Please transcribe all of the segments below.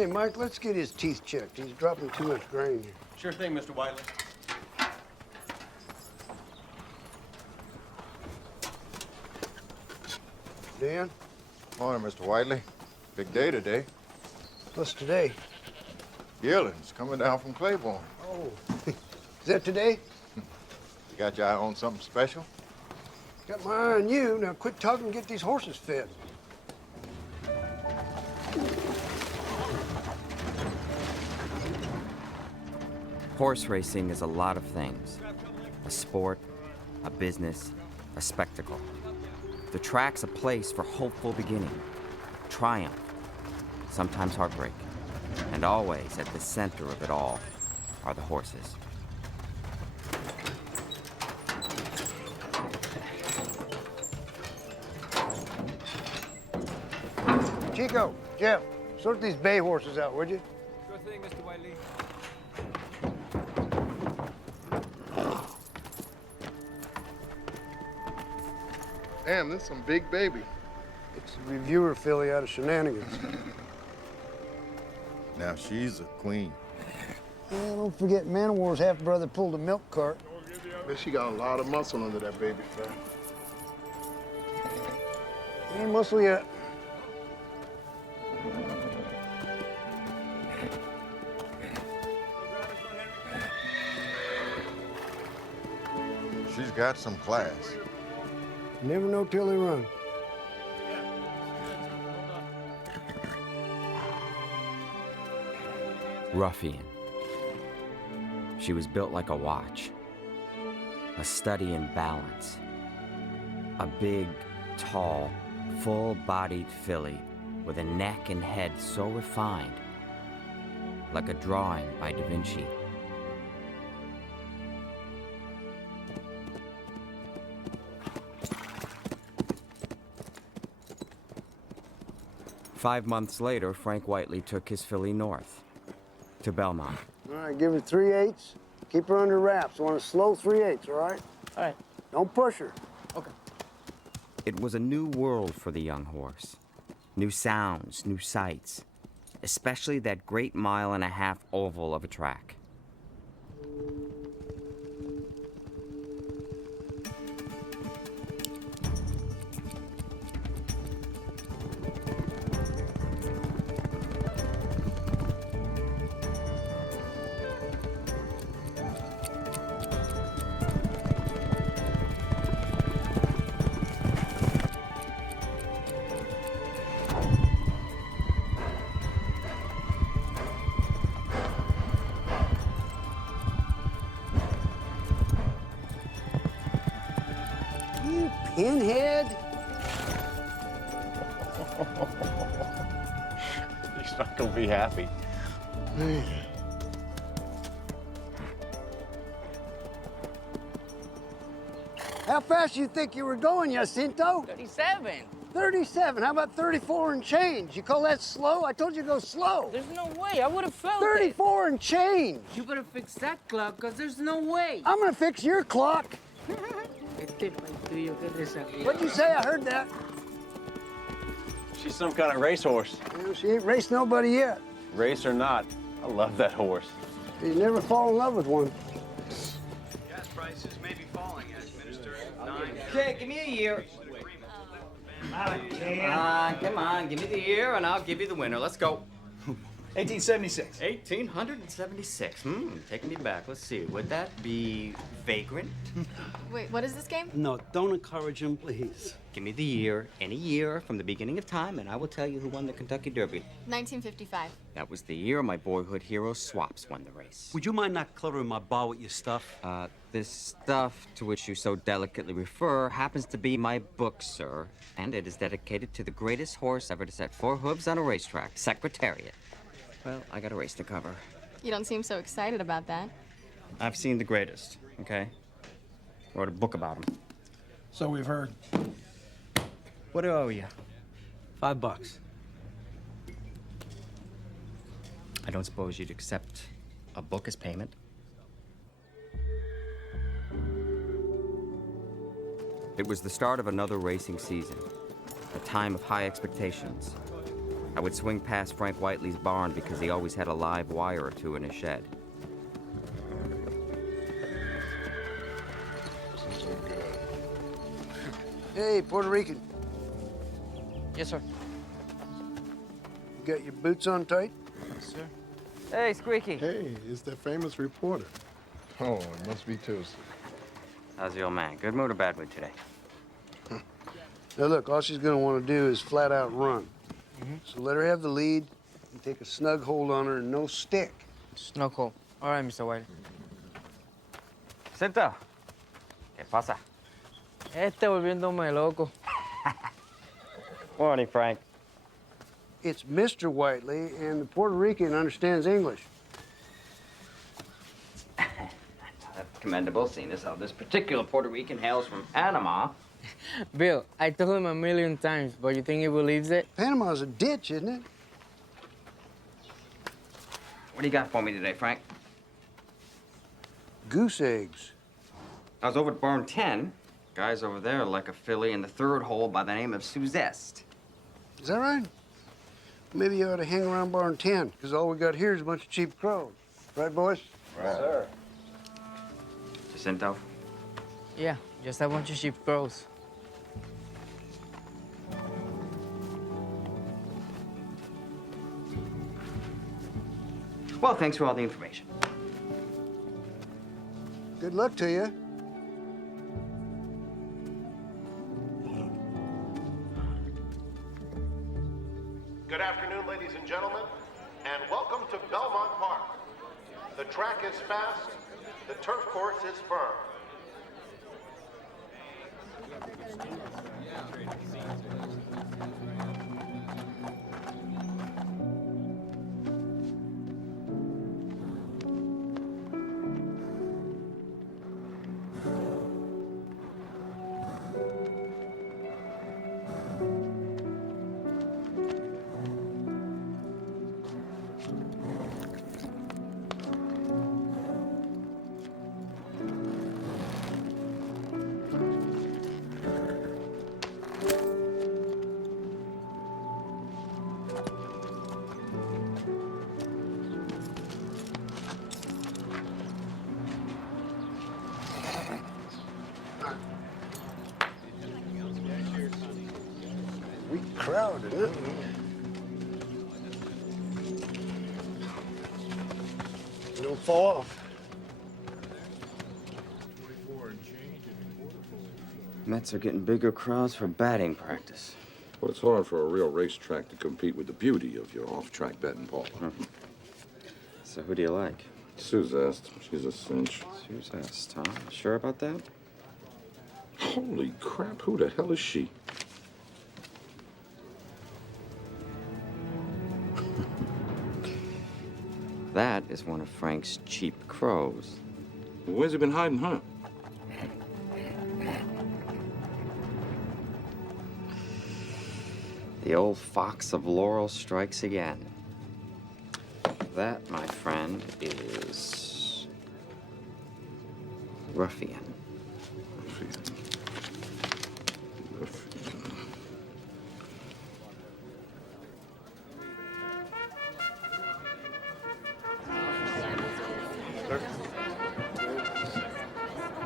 Hey, Mike, let's get his teeth checked. He's dropping too much grain here. Sure thing, Mr. Whiteley. Dan, Morning, Mr. Whiteley. Big day today. what's today? Yearling's coming down from Claiborne. Oh, is that today? You got your eye on something special? Got my eye on you. Now quit talking and get these horses fed. Horse racing is a lot of things. A sport, a business, a spectacle. The track's a place for hopeful beginning, triumph, sometimes heartbreak. And always at the center of it all are the horses. Chico, Jeff, sort these bay horses out, would you? Sure thing, Mr. Whiteley. Damn, this is some big baby. It's a reviewer filly out of Shenanigans. Now, she's a queen. Yeah, don't forget, Man o' War's half-brother pulled a milk cart. Bet she got a lot of muscle under that baby fat. Ain't muscle yet. She's got some class. Never know till they run. Ruffian. She was built like a watch, a study in balance. A big, tall, full-bodied filly with a neck and head so refined, like a drawing by Da Vinci. Five months later, Frank Whiteley took his filly north, to Belmont. All right, give her 3/8. Keep her under wraps. Want a slow 3/8, all right? All right. Don't push her. Okay. It was a new world for the young horse. New sounds, new sights, especially that great mile-and-a-half oval of a track. You pinhead. He's not gonna be happy. How fast you think you were going, Jacinto? 37. 37. How about 34 and change? You call that slow? I told you to go slow. There's no way. I would have felt 34 and change. it. You better fix that clock, because there's no way. I'm gonna fix your clock. What What'd you say? I heard that. She's some kind of racehorse. Well, she ain't raced nobody yet. Race or not, I love that horse. You never fall in love with one. Gas prices may be falling as Minister 9. Okay, give me a year. Come on, give me the year and I'll give you the winner. Let's go. 1876. 1876. Taking me back. Let's see. Would that be Vagrant? Wait, what is this game? No, don't encourage him, please. Give me the year, any year from the beginning of time, and I will tell you who won the Kentucky Derby. 1955. That was the year my boyhood hero Schwartz won the race. Would you mind not cluttering my bar with your stuff? This stuff to which you so delicately refer happens to be my book, sir, and it is dedicated to the greatest horse ever to set four hooves on a racetrack, Secretariat. Well, I got a race to cover. You don't seem so excited about that. I've seen the greatest, okay? Wrote a book about him. So we've heard. What do I owe you? $5. I don't suppose you'd accept a book as payment? It was the start of another racing season, a time of high expectations. I would swing past Frank Whiteley's barn because he always had a live wire or two in his shed. This is so good. Hey, Puerto Rican, Yes, sir. you got your boots on tight? Yes, sir. Hey, Squeaky. Hey, it's that famous reporter. Oh, it must be Tuesday. How's the old man? Good mood or bad mood today? Now look, all she's gonna want to do is flat out run. So let her have the lead and take a snug hold on her and no stick. Snug hole. All right, Mr. White. Cinto. ¿Qué pasa? Volviéndome loco. Morning, Frank. It's Mr. Whiteley, and the Puerto Rican understands English. Commendable, seeing as how this particular Puerto Rican hails from Panama. Bill, I told him a million times, but you think he believes it? Panama's a ditch, isn't it? What do you got for me today, Frank? Goose eggs. I was over at barn 10. Guys over there like a filly in the third hole by the name of Suzette. Is that right? Maybe you ought to hang around barn 10, because all we got here is a bunch of cheap crows. Right, boys? Right. Sir. Jacinto? Yeah, just a bunch of sheep crows. Well, thanks for all the information. Good luck to you. Good afternoon, ladies and gentlemen, and welcome to Belmont Park. The track is fast, the turf course is firm. Weak crowd, isn't it? Don't fall off. Mets are getting bigger crowds for batting practice. Well, it's hard for a real racetrack to compete with the beauty of your off-track betting, Paul. So who do you like? Suzette, she's a cinch. Suzette, huh? Sure about that? Holy crap, who the hell is she? That is one of Frank's cheap crows. Where's he been hiding, huh? The old fox of Laurel strikes again. That, my friend, is Ruffian.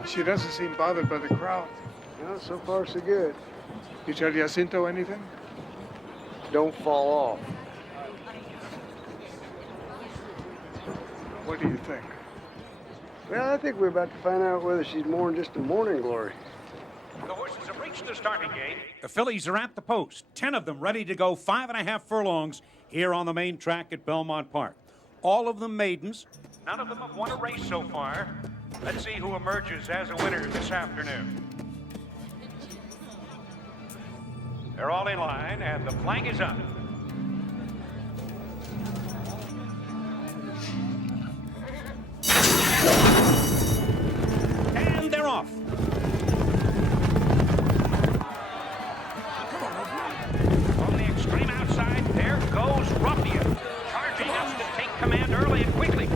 She doesn't seem bothered by the crowd. No, so far so good. You tell Jacinto anything? Don't fall off. What do you think? Well, I think we're about to find out whether she's more than just a morning glory. The horses have reached the starting gate. The fillies are at the post, 10 of them ready to go 5.5 furlongs here on the main track at Belmont Park. All of them maidens. None of them have won a race so far. Let's see who emerges as a winner this afternoon. They're all in line, and the flag is up. And they're off. On the extreme outside, there goes Ruffian, charging us to take command early and quickly.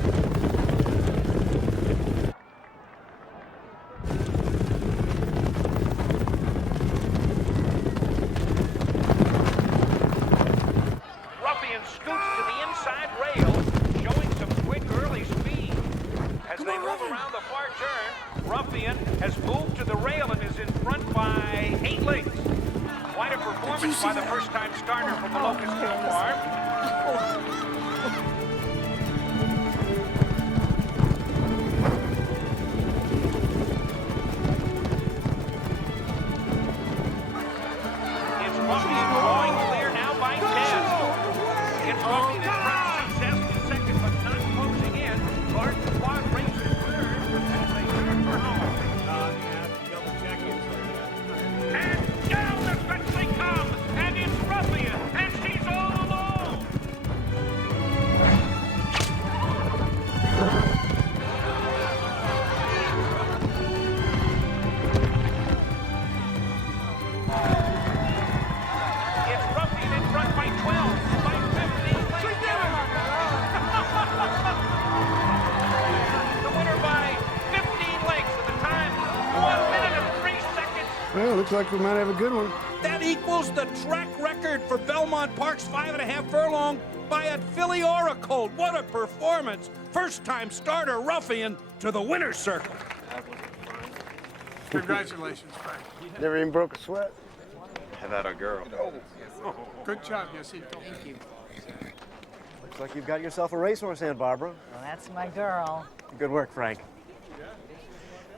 has moved to the rail and is in front by 8 lengths. Quite a performance by the first-time starter from the Locust Hill Farm. It's Ruffian going clear now by 10. It's Ruffian in front, success in second, but not closing in. Gordon Quad brings his third as they turn for home. And down the stretch they come, and it's Ruffian, and she's all alone. It's Ruffian in front by 12, by 15. The winner by 15 lengths at the time, 1 minute and 3 seconds. Well, looks like we might have a good one. That equals the track record for Belmont Park's 5.5 furlong by a filly oracle. What a performance. First-time starter Ruffian to the winner's circle. Congratulations, Frank. Never even broke a sweat. How about our girl? Good job, Jacinto. Thank you. Looks like you've got yourself a racehorse hand, Barbara. Well, that's my girl. Good work, Frank.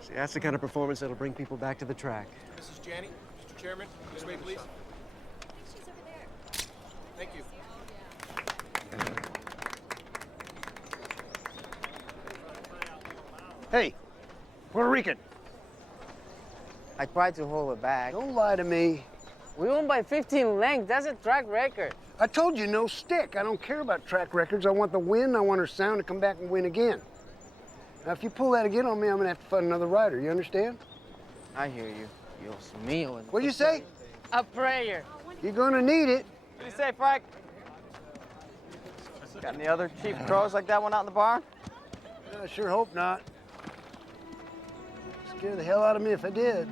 See, that's the kind of performance that'll bring people back to the track. This is Janny. Mr. Chairman, this way, please. She's over there. Thank you. Hey, Puerto Rican, I tried to hold it back. don't lie to me. We won by 15 lengths. That's a track record. I told you no stick. I don't care about track records. I want the win. I want her sound to come back and win again. Now, if you pull that again on me, I'm gonna have to find another rider. You understand? I hear you. Dios mío. What'd you say? A prayer. You're gonna need it. What do you say, Frank? Got any other cheap crows like that one out in the barn? I sure hope not. Scare the hell out of me if I did.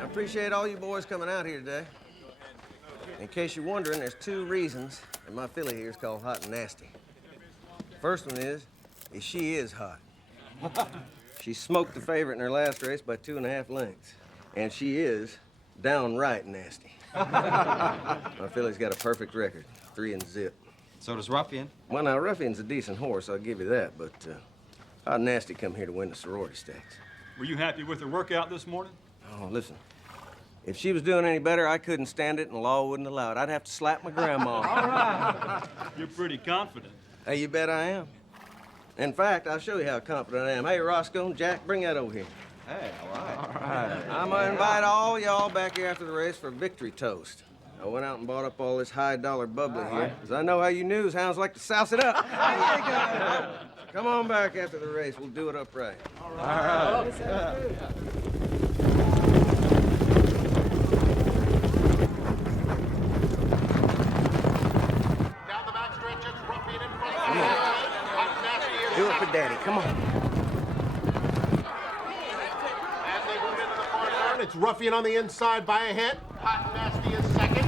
I appreciate all you boys coming out here today. In case you're wondering, there's 2 reasons that my filly here is called Hot and Nasty. First one is she is hot. She smoked the favorite in her last race by 2.5 lengths. And she is downright nasty. My filly's got a perfect record, 3 and zip. So does Ruffian. Well, now, Ruffian's a decent horse, I'll give you that, but Hot and Nasty come here to win the sorority stakes. Were you happy with her workout this morning? Oh, listen. If she was doing any better, I couldn't stand it and the law wouldn't allow it. I'd have to slap my grandma. All right. You're pretty confident. Hey, you bet I am. In fact, I'll show you how confident I am. Hey, Roscoe, Jack, bring that over here. Hey, all right. All right. I'm gonna invite all y'all back here after the race for a victory toast. I went out and bought up all this high-dollar bubbly here, because I know how you news hounds like to souse it up. Come on back after the race. We'll do it upright. All right. Down the backstretch, it's Ruffian in front. Hot and Nasty is Do it for Daddy. Come on. As they move into the far turn, it's Ruffian on the inside by a hit. Hot and Nasty is second.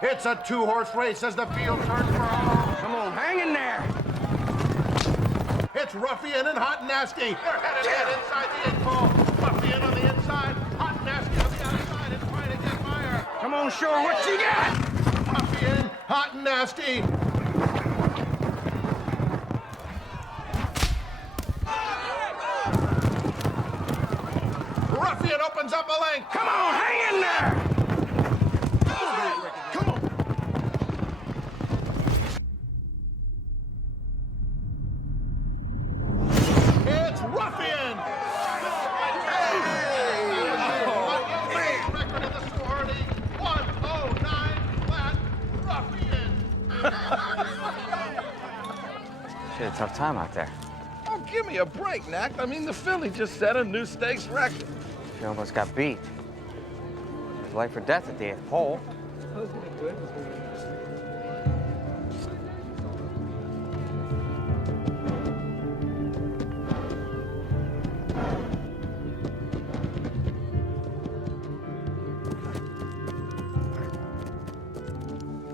It's a 2-horse race as the field turns for all. Come on, hang in there. It's Ruffian and Hot and Nasty. They're headed inside the 8-ball. Ruffian on the inside, Hot and Nasty on the outside and trying to get by her. Come on, Shore, what you got? Ruffian, Hot and Nasty. Ruffian opens up a lane. Come on, hang in there. Come on. It's Ruffian. Record in the sorority, 109 flat. Ruffian. She had a tough time out there. Oh, give me a break, Knack. I mean, the filly just set a new stakes record. She almost got beat. It was life or death at the 8th hole.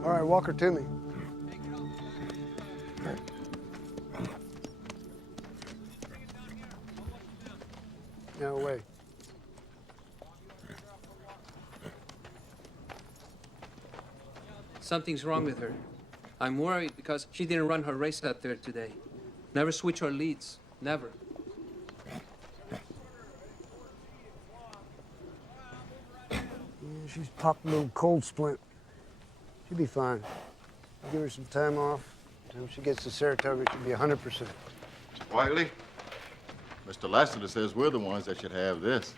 All right, right, walk her to me. Now away. Something's wrong with her. I'm worried because she didn't run her race out there today. Never switch her leads. Never. Yeah, she's popped a little cold splint. She'll be fine. Give her some time off. Until she gets to Saratoga, she'll be 100%. Whiteley, Mr. Lassiter says we're the ones that should have this.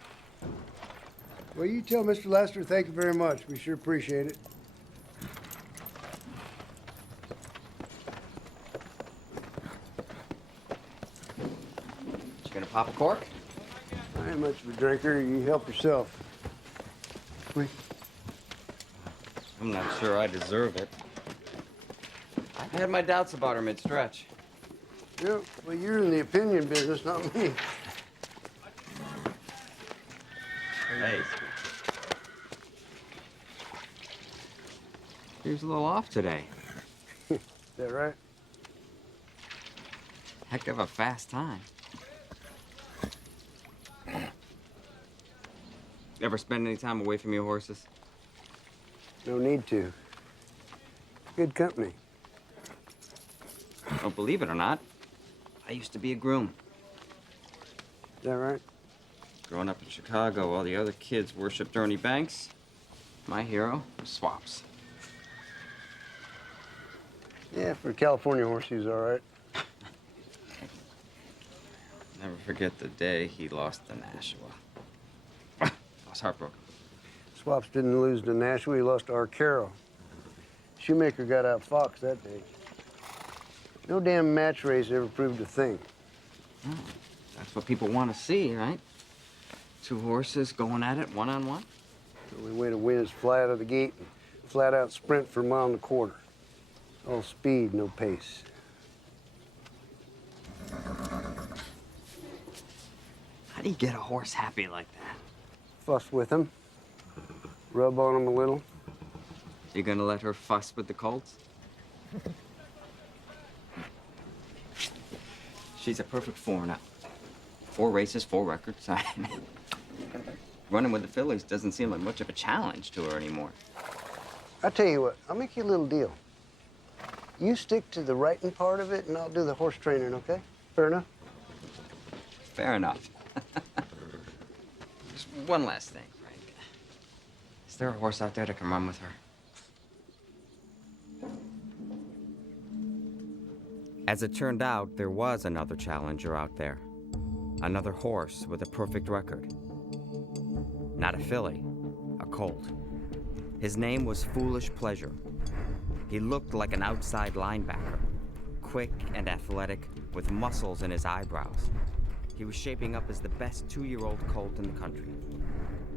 Well, you tell Mr. Lester thank you very much. We sure appreciate it. You gonna pop a cork? I ain't much of a drinker. You help yourself. Quick. I'm not sure I deserve it. I've had my doubts about her mid-stretch. Yeah, well, you're in the opinion business, not me. Hey. He was a little off today. Is that right? Heck of a fast time. Ever spend any time away from your horses? No need to. Good company. Well, believe it or not, I used to be a groom. Is that right? Growing up in Chicago, all the other kids worshipped Ernie Banks. My hero was Schwartz. Yeah, for a California horse, he's all right. Never forget the day he lost to Nashua. I was heartbroken. Swaps didn't lose to Nashua, he lost to Arcaro. Shoemaker got out foxed that day. No damn match race ever proved a thing. Oh, that's what people want to see, right? Two horses going at it one-on-one? The only way to win is fly out of the gate and flat out sprint for a mile and a quarter. All speed, no pace. How do you get a horse happy like that? Fuss with him. Rub on him a little. You gonna let her fuss with the colts? She's a perfect 4-0. 4 races, 4 records. Running with the fillies doesn't seem like much of a challenge to her anymore. I tell you what, I'll make you a little deal. You stick to the writing part of it, and I'll do the horse training, okay? Fair enough? Fair enough. Just one last thing, Frank. Is there a horse out there that can run with her? As it turned out, there was another challenger out there. Another horse with a perfect record. Not a filly, a colt. His name was Foolish Pleasure. He looked like an outside linebacker, quick and athletic, with muscles in his eyebrows. He was shaping up as the best 2-year-old colt in the country.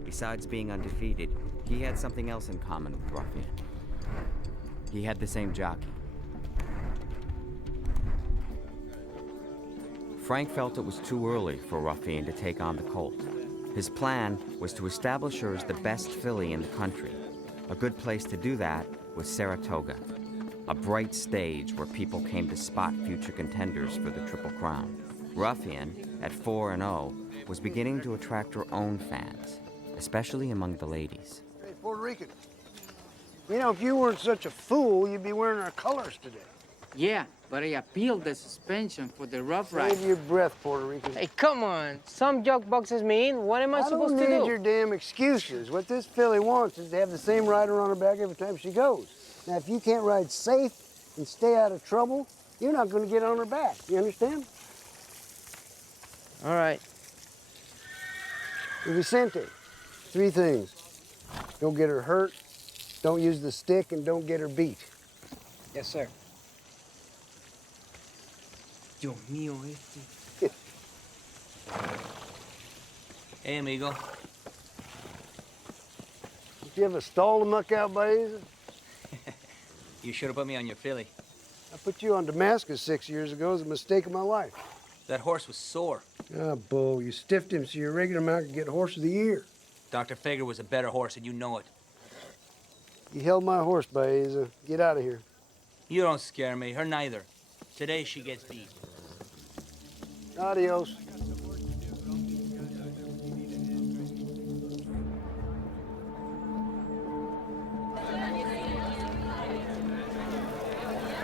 Besides being undefeated, he had something else in common with Ruffian. He had the same jockey. Frank felt it was too early for Ruffian to take on the colt. His plan was to establish her as the best filly in the country. A good place to do that was Saratoga, a bright stage where people came to spot future contenders for the Triple Crown. Ruffian, at 4-0, was beginning to attract her own fans, especially among the ladies. Hey, Puerto Rican. You know, if you weren't such a fool, you'd be wearing our colors today. Yeah, but I appealed the suspension for the rough ride. Save your breath, Puerto Rican. Hey, come on. Some jock boxes me in. What am I supposed to do? I don't need your damn excuses. What this filly wants is to have the same rider on her back every time she goes. Now, if you can't ride safe and stay out of trouble, you're not going to get on her back. You understand? All right. Vicente, 3 things. Don't get her hurt, don't use the stick, and don't get her beat. Yes, sir. Dios mío, este. Hey, amigo. Did you have a stall to muck out by either? You should have put me on your filly. I put you on Damascus 6 years ago as a mistake of my life. That horse was sore. Ah, Bo, you stiffed him so your regular mount could get horse of the year. Dr. Fager was a better horse, and you know it. You held my horse, Baeza. Get out of here. You don't scare me. Her neither. Today she gets beat. Adios.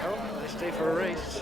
Well, I stay for a race.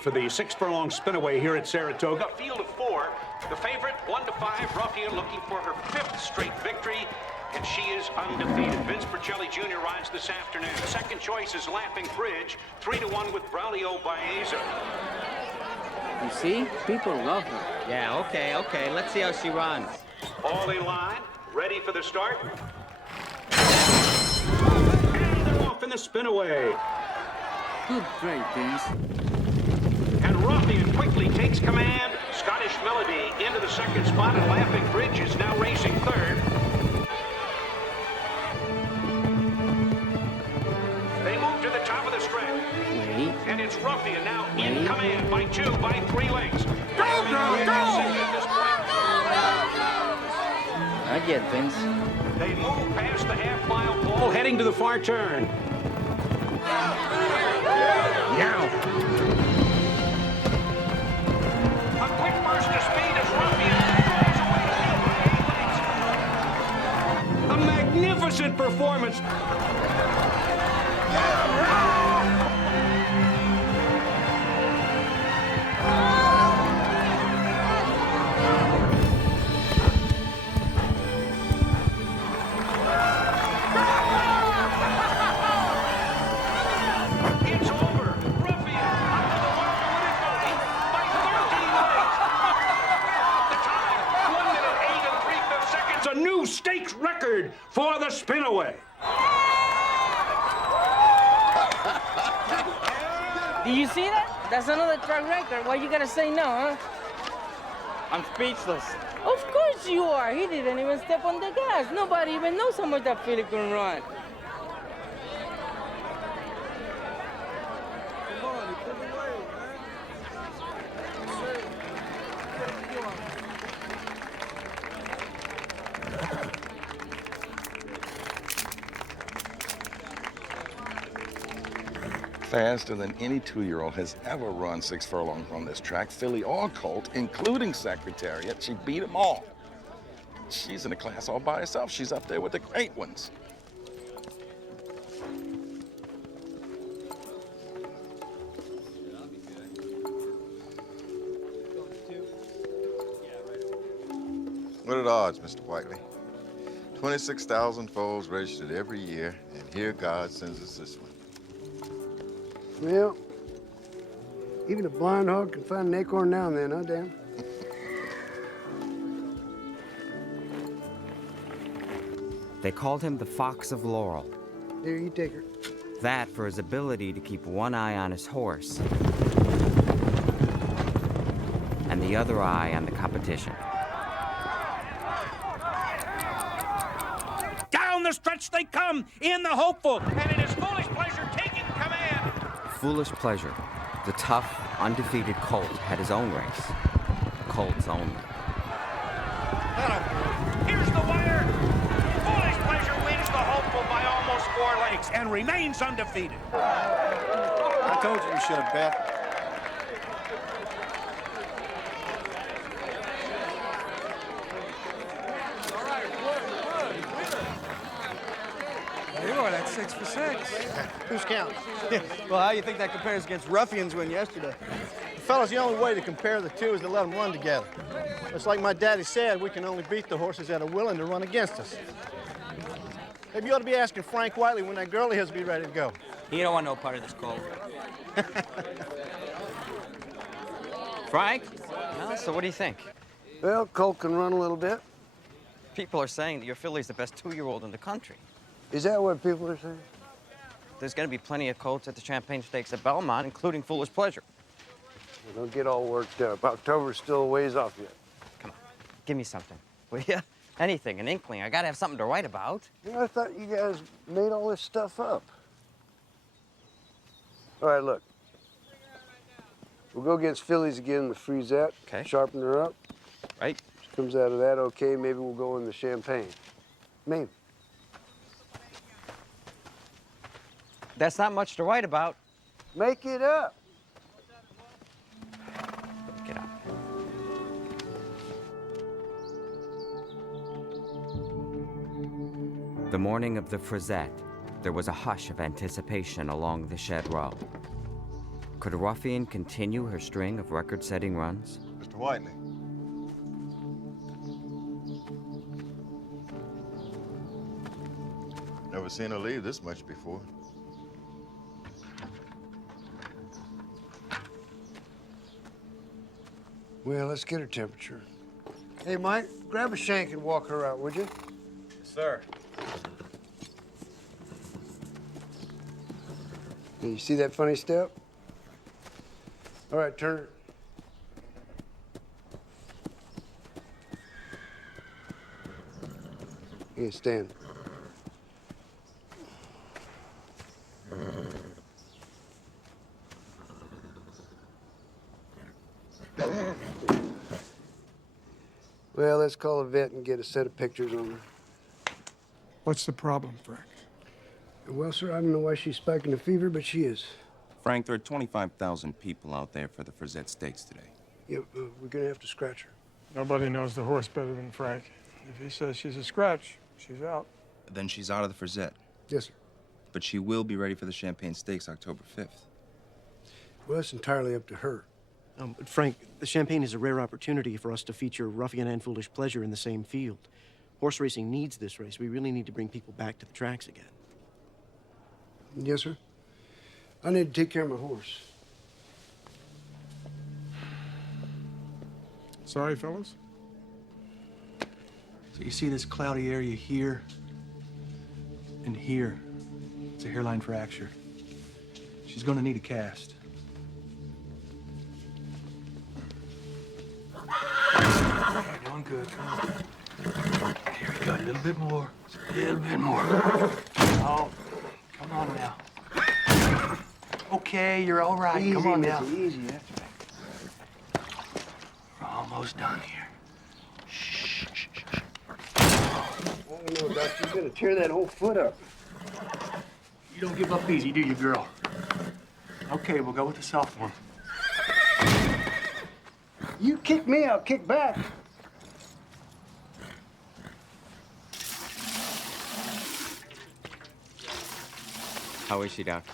For the 6 furlong spinaway here at Saratoga. A field of 4. The favorite, 1-5, Ruffian, looking for her 5th straight victory, and she is undefeated. Vince Percelli Jr. rides this afternoon. Second choice is Laughing Bridge, 3-1 with Braulio Baeza. You see? People love her. Yeah, okay. Let's see how she runs. All in line, ready for the start. And they're off in the spinaway. Good break, Vince. And Ruffian quickly takes command. Scottish Melody into the second spot, and Laughing Bridge is now racing third. They move to the top of the stretch. Wait. And it's Ruffian now in command by 2, by 3 lengths. Go! Not yet, Vince. They move past the half-mile pole, heading to the far turn. Now. A quick burst of speed as Ruffian drives away by 8 lengths. A magnificent performance. It's over. Ruffian under the wire to win it by 13 lengths. The time, 1 minute 8 3/5 seconds. A new stakes record for the spinaway. Do you see that? That's another track record. Why you gotta say no, huh? I'm speechless. Of course you are. He didn't even step on the gas. Nobody even knows how much that filly can run. Faster than any 2-year-old has ever run 6 furlongs on this track, filly or colt, including Secretariat. She beat them all. She's in a class all by herself. She's up there with the great ones. What are the odds, Mr. Whiteley? 26,000 foals registered every year, and here God sends us this one. Well, even a blind hog can find an acorn now and then, huh, Dan? They called him the Fox of Laurel. Here, you take her. That for his ability to keep one eye on his horse and the other eye on the competition. Down the stretch they come in the hopeful, and it is Foolish Pleasure taking command. Foolish Pleasure, the tough, undefeated colt, had his own race. Colts only. Here's the wire. Foolish Pleasure wins the hopeful by almost 4 lengths and remains undefeated. I told you should have bet. There you are, that's 6 for 6. Who's counting? Well, how do you think that compares against Ruffian's win yesterday? Fellas, the only way to compare the two is to let them run together. It's like my daddy said, we can only beat the horses that are willing to run against us. Maybe you ought to be asking Frank Whiteley when that girl of his will be ready to go. He don't want no part of this call. Frank? Well, so what do you think? Well, Colt can run a little bit. People are saying that your filly's the best 2-year-old in the country. Is that what people are saying? there's going to be plenty of colts at the Champagne Stakes at Belmont, including Foolish Pleasure. Well, don't get all worked up. October's still a ways off yet. Come on, give me something, will you? Anything, an inkling. I got to have something to write about. You know, I thought you guys made all this stuff up. All right, look. We'll go against fillies again in the Frisette. Okay. Sharpen her up. Right. She comes out of that okay. Maybe we'll go in the Champagne. Maybe. That's not much to write about. Make it up. Get up. The morning of the Frisette, there was a hush of anticipation along the shed row. Could Ruffian continue her string of record-setting runs? Mr. Whiteley. Never seen her leave this much before. Well, let's get her temperature. Hey, Mike, grab a shank and walk her out, would you? Yes, sir. Hey, you see that funny step? All right, turn her. Here, stand. Well, let's call a vet and get a set of pictures on her. What's the problem, Frank? Well, sir, I don't know why she's spiking the fever, but she is. Frank, there are 25,000 people out there for the Frisette Stakes today. Yeah, we're gonna have to scratch her. Nobody knows the horse better than Frank. If he says she's a scratch, she's out. Then she's out of the Frisette. Yes, sir. But she will be ready for the Champagne Stakes October 5th. Well, that's entirely up to her. But Frank, the Champagne is a rare opportunity for us to feature Ruffian and Foolish Pleasure in the same field. Horse racing needs this race. We really need to bring people back to the tracks again. Yes, sir. I need to take care of my horse. Sorry, fellas? So you see this cloudy area here and here. It's a hairline fracture. She's going to need a cast. You're doing good. Come on. Here we go. A little bit more. Just a little bit more. Oh, come on now. Okay, you're all right. Easy, Come on Missy, now. easy. We're almost done here. I don't know, Doctor. You're gonna tear that whole foot up. You don't give up easy, do you, girl? Okay, we'll go with the soft one. You kick me, I'll kick back. How is she, Doc?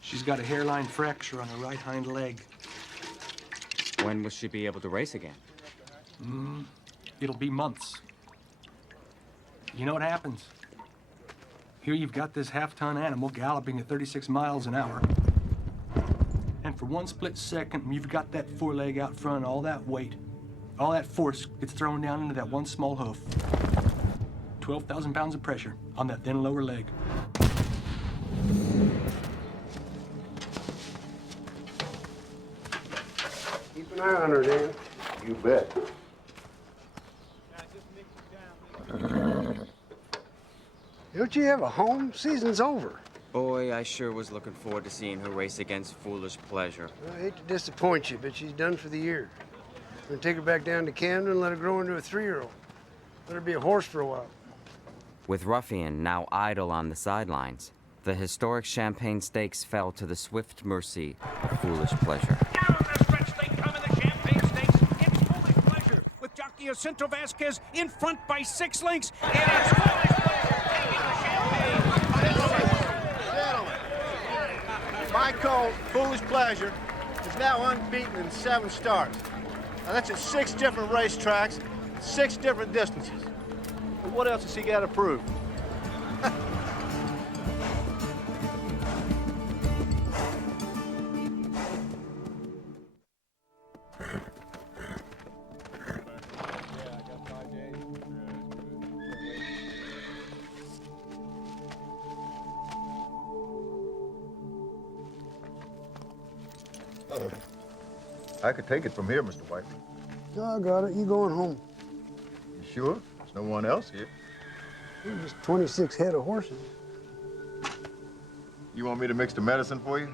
She's got a hairline fracture on her right hind leg. When will she be able to race again? It'll be months. You know what happens? Here you've got this half-ton animal galloping at 36 miles an hour. And for one split second, you've got that foreleg out front, all that weight, all that force gets thrown down into that one small hoof. 12,000 pounds of pressure on that thin lower leg. Keep an eye on her, Dan. You bet. Don't you have a home? Season's over. Boy, I sure was looking forward to seeing her race against Foolish Pleasure. I hate to disappoint you, but she's done for the year. I'm gonna take her back down to Camden and let her grow into a 3-year-old. Let her be a horse for a while. With Ruffian now idle on the sidelines, the historic Champagne Stakes fell to the swift mercy of Foolish Pleasure. Down the stretch they come in the Champagne Stakes. It's Foolish Pleasure with jockey Jacinto Vasquez in front by 6 lengths. It is Foolish Pleasure taking the Champagne. My colt, Foolish Pleasure, is now unbeaten in 7 starts. Now that's at 6 different racetracks, 6 different distances. But what else has he got to prove? I could take it from here, Mr. Whiteley. No, I got it. You going home. You sure? There's no one else here. There's just 26 head of horses. You want me to mix the medicine for you?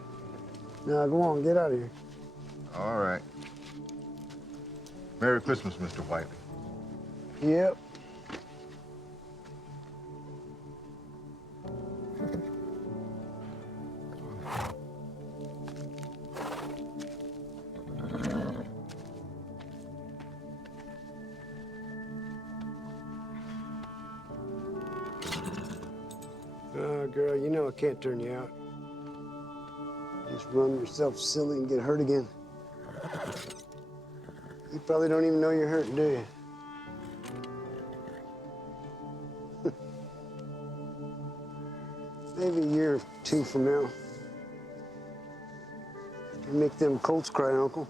Now, go on. Get out of here. All right. Merry Christmas, Mr. Whiteley. Yep. Oh, girl, you know I can't turn you out. Just run yourself silly and get hurt again. You probably don't even know you're hurting, do you? Maybe a year or two from now. You make them colts cry, Uncle.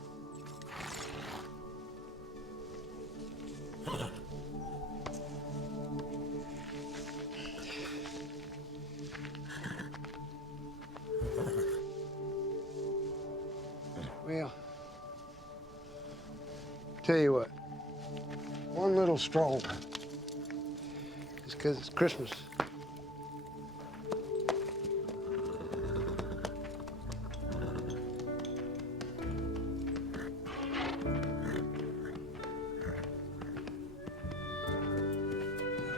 Well, tell you what, one little stroll, just because it's Christmas.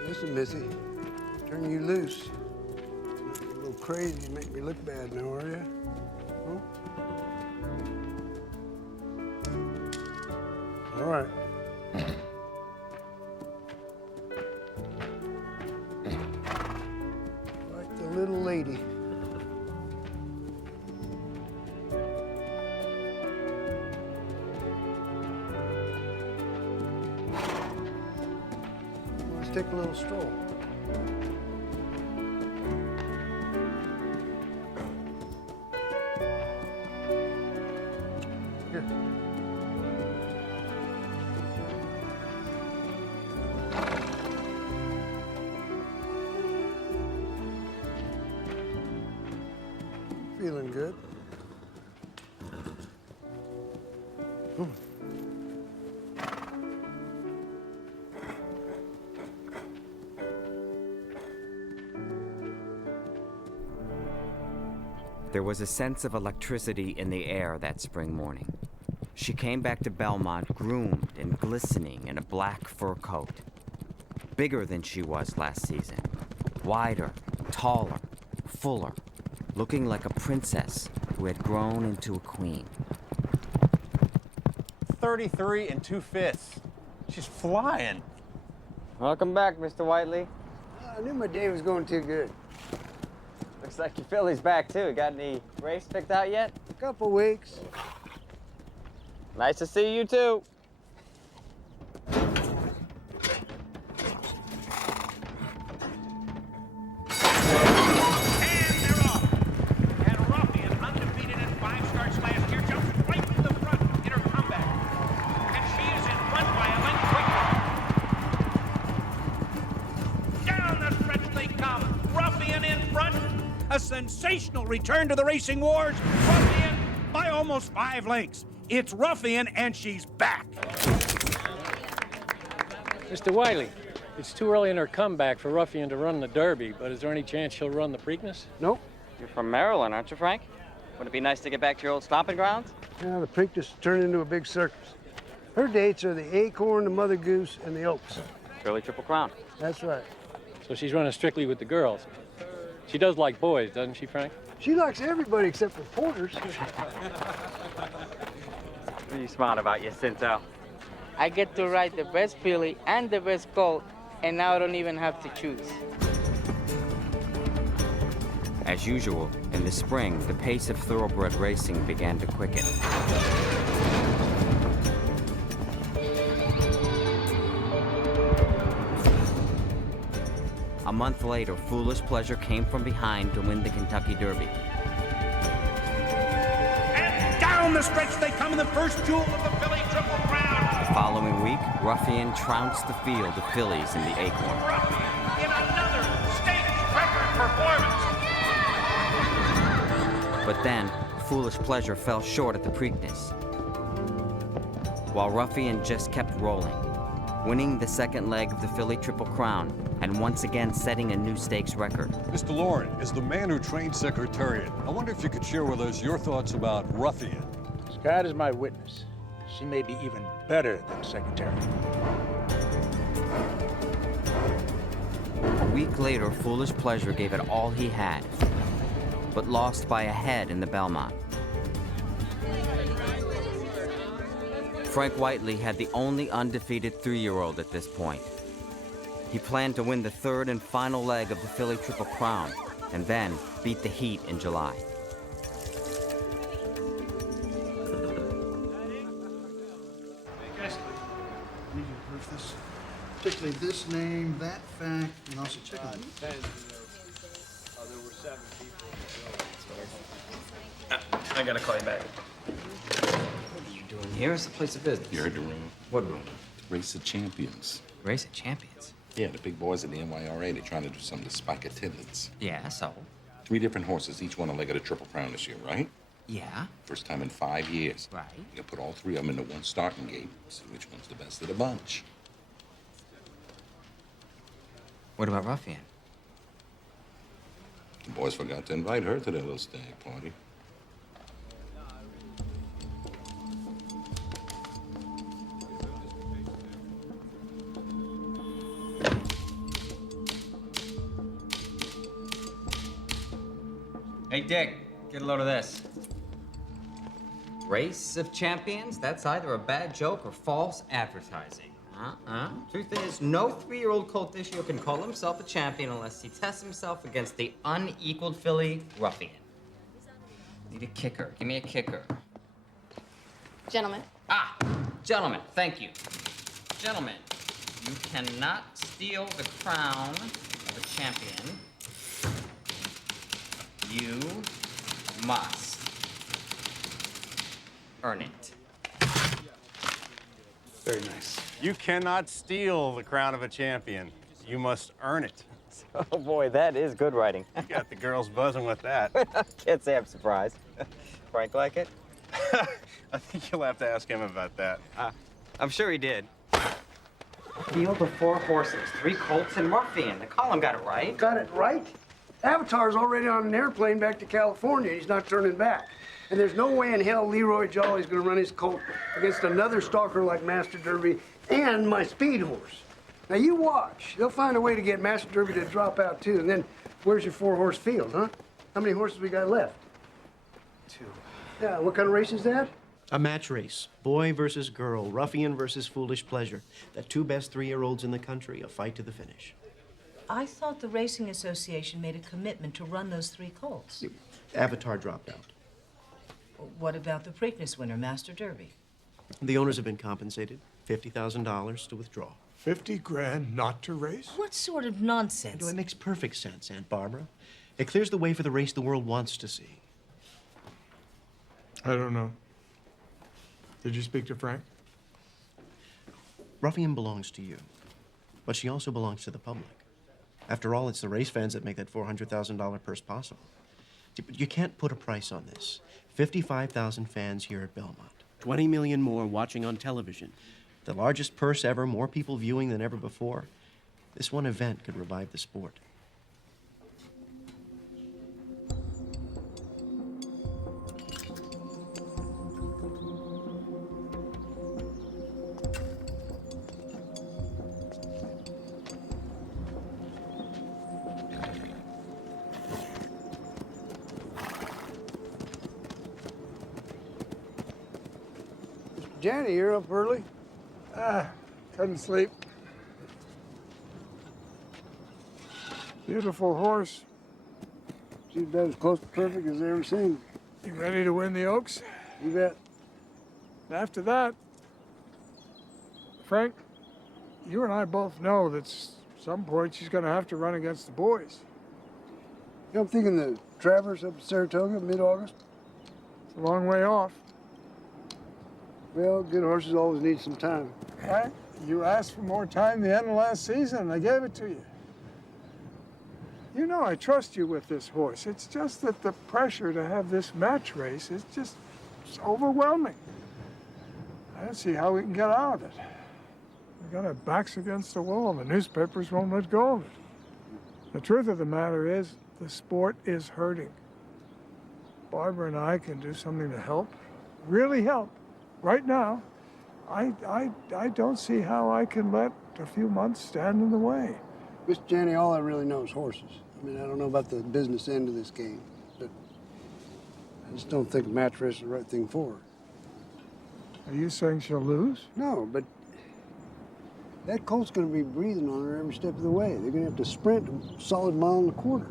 Listen, Missy, turn you loose. You're a little crazy, you make me look bad now, are you? Huh? All right. Like the little lady. Let's take a little stroll. Here. Feeling good. There was a sense of electricity in the air that spring morning. She came back to Belmont groomed and glistening in a black fur coat. Bigger than she was last season. Wider, taller, fuller. Looking like a princess who had grown into a queen. 33 and 2/5. She's flying. Welcome back, Mr. Whiteley. I knew my day was going too good. Looks like your filly's back, too. Got any race picked out yet? A couple weeks. Nice to see you, too. A sensational return to the racing wars. Ruffian by almost 5 lengths. It's Ruffian, and she's back. Mr. Whiteley, it's too early in her comeback for Ruffian to run the Derby, but is there any chance she'll run the Preakness? Nope. You're from Maryland, aren't you, Frank? Would it be nice to get back to your old stomping grounds? Yeah, the Preakness turned into a big circus. Her dates are the Acorn, the Mother Goose, and the Oaks. Shirley Triple Crown. That's right. So she's running strictly with the girls. She does like boys, doesn't she, Frank? She likes everybody except for porters. What are you smart about, you Cinto? I get to ride the best filly and the best colt, and now I don't even have to choose. As usual, in the spring, the pace of thoroughbred racing began to quicken. A month later, Foolish Pleasure came from behind to win the Kentucky Derby. And down the stretch they come in the first jewel of the filly Triple Crown. The following week, Ruffian trounced the field of fillies in the Acorn. Ruffian in another stakes record performance. But then, Foolish Pleasure fell short at the Preakness, while Ruffian just kept rolling, winning the second leg of the Philly Triple Crown and once again setting a new stakes record. Mr. Lauren, as the man who trained Secretariat, I wonder if you could share with us your thoughts about Ruffian. Scott is my witness. She may be even better than Secretariat. A week later, Foolish Pleasure gave it all he had, but lost by a head in the Belmont. Frank Whiteley had the only undefeated 3-year-old at this point. He planned to win the third and final leg of the Philly Triple Crown and then beat the heat in July. Need you to proof this. Particularly this name, that fact, and also check on There were 7 people. I gotta call you back. What are you doing here? It's a place of business. You heard the room. What room? Race of Champions. Race of Champions? Yeah, the big boys at the NYRA, they're trying to do something to spike attendance. Yeah, so? 3 different horses, each won a leg of the Triple Crown this year, right? Yeah. First time in 5 years. Right. You gotta put all 3 of them into one starting gate, see which one's the best of the bunch. What about Ruffian? The boys forgot to invite her to their little stag party. Hey, Dick, get a load of this. Race of Champions? That's either a bad joke or false advertising. Truth is, no 3-year-old colt this year can call himself a champion unless he tests himself against the unequaled filly Ruffian. Need a kicker. Give me a kicker. Gentlemen. Gentlemen, thank you. Gentlemen, you cannot steal the crown of a champion. You must earn it. Very nice. You cannot steal the crown of a champion. You must earn it. Oh boy, that is good writing. You got the girls buzzing with that. Can't say I'm surprised. Frank like it? I think you'll have to ask him about that. I'm sure he did. Field of 4 horses, 3 colts and Ruffian. The column got it right. Got it right? Avatar's already on an airplane back to California. He's not turning back. And there's no way in hell Leroy Jolly's gonna run his colt against another stalker like Master Derby and my speed horse. Now you watch. They'll find a way to get Master Derby to drop out too. And then where's your 4-horse field, huh? How many horses we got left? 2. Yeah, what kind of race is that? A match race. Boy versus girl. Ruffian versus Foolish Pleasure. The 2 best 3-year-olds in the country. A fight to the finish. I thought the Racing Association made a commitment to run those 3 colts. Avatar dropped out. What about the Preakness winner, Master Derby? The owners have been compensated. $50,000 to withdraw. 50 grand not to race? What sort of nonsense? It makes perfect sense, Aunt Barbara. It clears the way for the race the world wants to see. I don't know. Did you speak to Frank? Ruffian belongs to you, but she also belongs to the public. After all, it's the race fans that make that $400,000 purse possible. You can't put a price on this. 55,000 fans here at Belmont. 20 million more watching on television. The largest purse ever, more people viewing than ever before. This one event could revive the sport. Janny, you're up early? Couldn't sleep. Beautiful horse. She's about as close to perfect as I've ever seen. You ready to win the Oaks? You bet. After that, Frank, you and I both know that at some point she's going to have to run against the boys. You know, I'm thinking the Travers up at Saratoga, mid-August. It's a long way off. Well, good horses always need some time. Right? You asked for more time the end of last season, and I gave it to you. You know I trust you with this horse. It's just that the pressure to have this match race is just it's overwhelming. I don't see how we can get out of it. We got our backs against the wall, and the newspapers won't let go of it. The truth of the matter is, the sport is hurting. Barbara and I can do something to help, really help. Right now, I don't see how I can let a few months stand in the way. Mr. Janney, all I really know is horses. I mean, I don't know about the business end of this game, but I just don't think a match race is the right thing for her. Are you saying she'll lose? No, but that colt's going to be breathing on her every step of the way. They're going to have to sprint a solid mile and a quarter.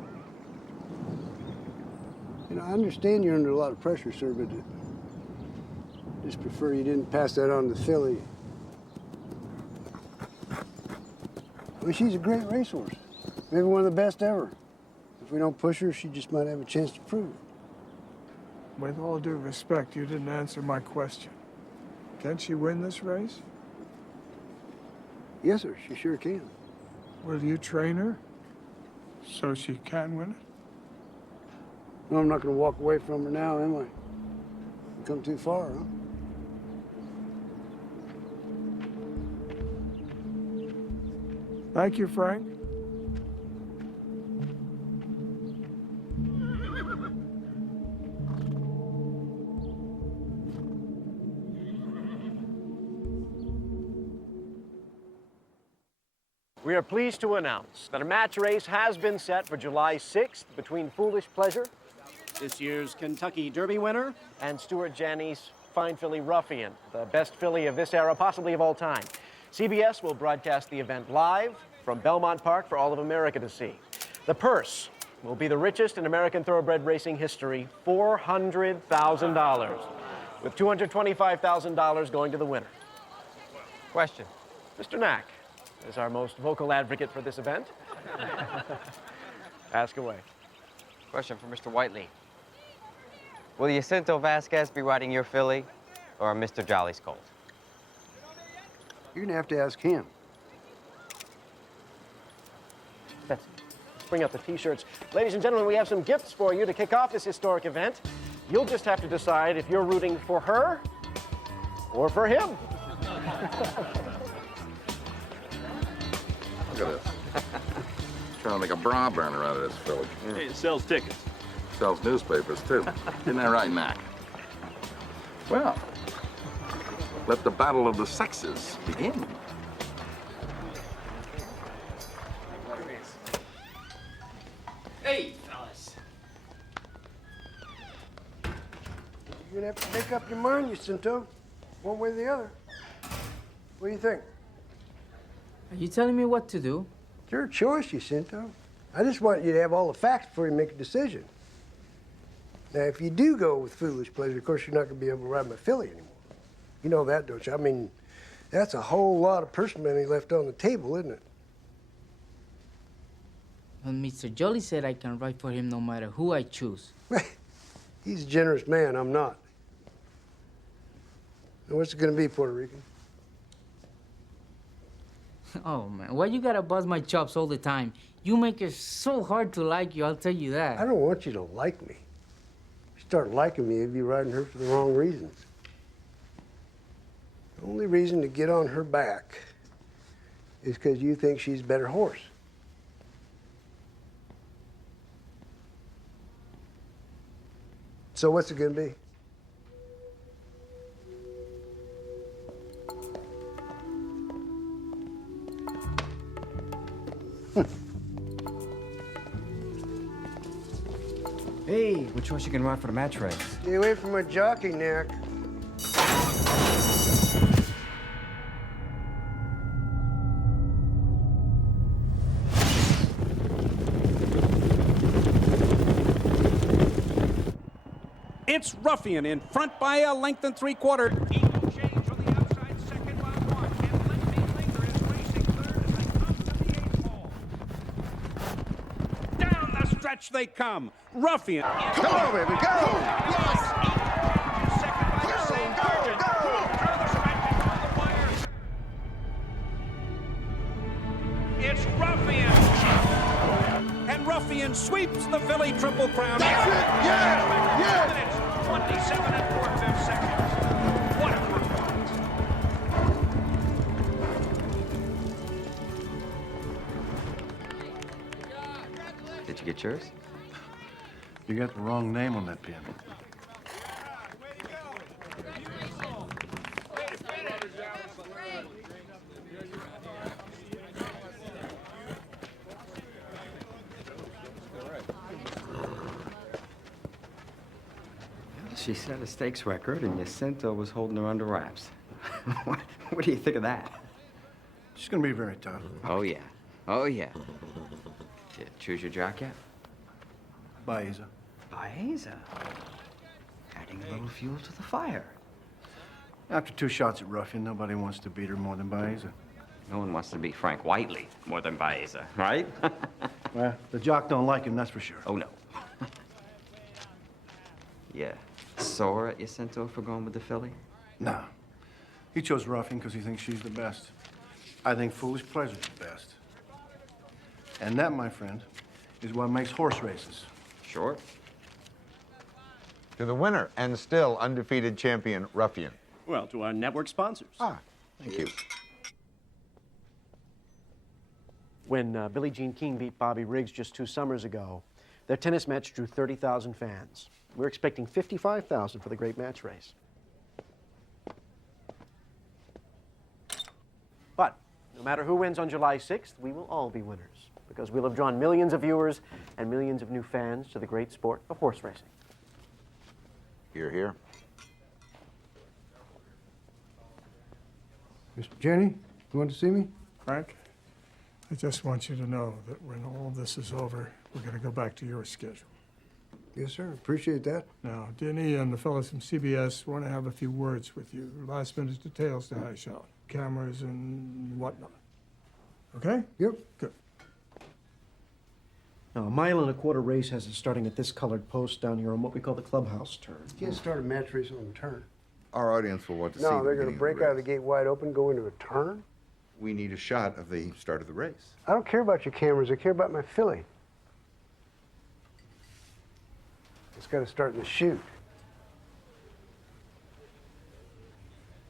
You know, I understand you're under a lot of pressure, sir, but I just prefer you didn't pass that on to filly. Well, she's a great racehorse. Maybe one of the best ever. If we don't push her, she just might have a chance to prove it. With all due respect, you didn't answer my question. Can she win this race? Yes, sir, she sure can. Will you train her so she can win it? No, I'm not going to walk away from her now, am I? I've come too far, huh? Thank you, Frank. We are pleased to announce that a match race has been set for July 6th between Foolish Pleasure, this year's Kentucky Derby winner, and Stuart Janney's fine filly Ruffian, the best filly of this era, possibly of all time. CBS will broadcast the event live from Belmont Park for all of America to see. The purse will be the richest in American thoroughbred racing history, $400,000, with $225,000 going to the winner. Question. Mr. Knack is our most vocal advocate for this event. Ask away. Question for Mr. Whiteley. Will Jacinto Vasquez be riding your filly or Mr. Jolly's colt? You're going to have to ask him. Betsy, let's bring out the T-shirts. Ladies and gentlemen, we have some gifts for you to kick off this historic event. You'll just have to decide if you're rooting for her or for him. Look at this. Trying to make a bra burner out of this filly. Hey, it sells tickets. Sells newspapers, too. Isn't that right, Mac? Well, let the battle of the sexes begin. Hey, fellas. You're going to have to make up your mind, Jacinto, one way or the other. What do you think? Are you telling me what to do? It's your choice, Jacinto. I just want you to have all the facts before you make a decision. Now, if you do go with Foolish Pleasure, of course, you're not going to be able to ride my filly anymore. You know that, don't you? I mean, that's a whole lot of purse money left on the table, isn't it? Well, Mr. Jolly said I can ride for him no matter who I choose. He's a generous man. I'm not. Now, what's it going to be, Puerto Rican? Oh, man, why you gotta buzz my chops all the time? You make it so hard to like you, I'll tell you that. I don't want you to like me. If you start liking me, you'd be riding her for the wrong reasons. The only reason to get on her back is because you think she's a better horse. So what's it gonna be? Hey, which horse you gonna ride for the match race? Stay away from my jockey, Nick. It's Ruffian in front by a length and 3/4. Equal change from the outside, second by 1. And Let Me Linger is racing third as they come to the 8th hole. Down the stretch they come. Ruffian. Come on, baby, go! Yes! Second by the same margin. Through the stripe and on the wire. It's Ruffian. And Ruffian Ruffian sweeps the Philly Triple Crown. That's it! Yeah! Yeah! 2 minutes, 27 4/5 seconds. What a performance. Did you get yours? You got the wrong name on that pin. She set a stakes record, and Jacinto was holding her under wraps. what do you think of that? She's gonna be very tough. Oh, yeah. Oh, yeah. Did you choose your jock yet? Baeza. Baeza? Adding a little fuel to the fire. After 2 shots at Ruffian, nobody wants to beat her more than Baeza. No one wants to beat Frank Whiteley more than Baeza, right? Well, the jock don't like him, that's for sure. Oh, no. Yeah. Sore at Jacinto for going with the filly? No. He chose Ruffian because he thinks she's the best. I think Foolish Pleasure's the best. And that, my friend, is what makes horse races. Sure. To the winner and still undefeated champion, Ruffian. Well, to our network sponsors. Ah, thank you. When Billie Jean King beat Bobby Riggs just 2 summers ago, their tennis match drew 30,000 fans. We're expecting 55,000 for the great match race. But no matter who wins on July 6th, we will all be winners because we'll have drawn millions of viewers and millions of new fans to the great sport of horse racing. Hear, hear. Mr. Jenny, you want to see me? Frank, I just want you to know that when all this is over, we're going to go back to your schedule. Yes, sir. Appreciate that. Now, Denny and the fellows from CBS want to have a few words with you. Last-minute details to hash out. Cameras and whatnot. Okay? Yep. Good. Now, a 1.25-mile race has it starting at this colored post down here on what we call the clubhouse turn. You can't start a match race on a turn. Our audience will want to see No, the they're going to beginning break of the out of the race. gate wide open, go into a turn. We need a shot of the start of the race. I don't care about your cameras. I care about my filly. It's got to start in the chute.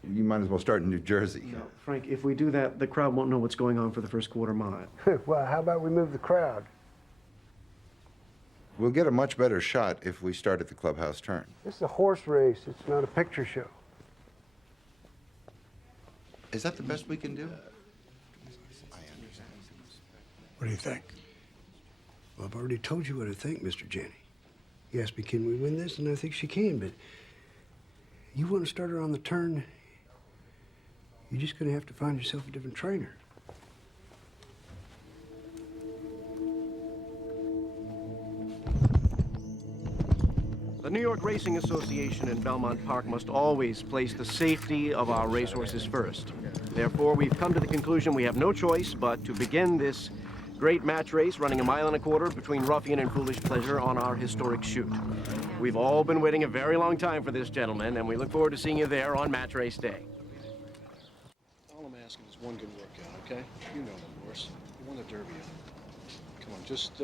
You might as well start in New Jersey. No, Frank, if we do that, the crowd won't know what's going on for the first quarter mile. Well, how about we move the crowd? We'll get a much better shot if we start at the clubhouse turn. This is a horse race. It's not a picture show. Is that the best we can do? What do you think? Well, I've already told you what I think, Mr. Janney. You asked me, can we win this? And I think she can, but you want to start her on the turn, you're just going to have to find yourself a different trainer. The New York Racing Association in Belmont Park must always place the safety of our racehorses first. Therefore, we've come to the conclusion we have no choice but to begin this great match race running 1.25 miles between Ruffian and Foolish Pleasure on our historic chute. We've all been waiting a very long time for this, gentlemen, and we look forward to seeing you there on match race day. All I'm asking is one good workout, okay? You know the horse. You won the Derby on him. Come on, just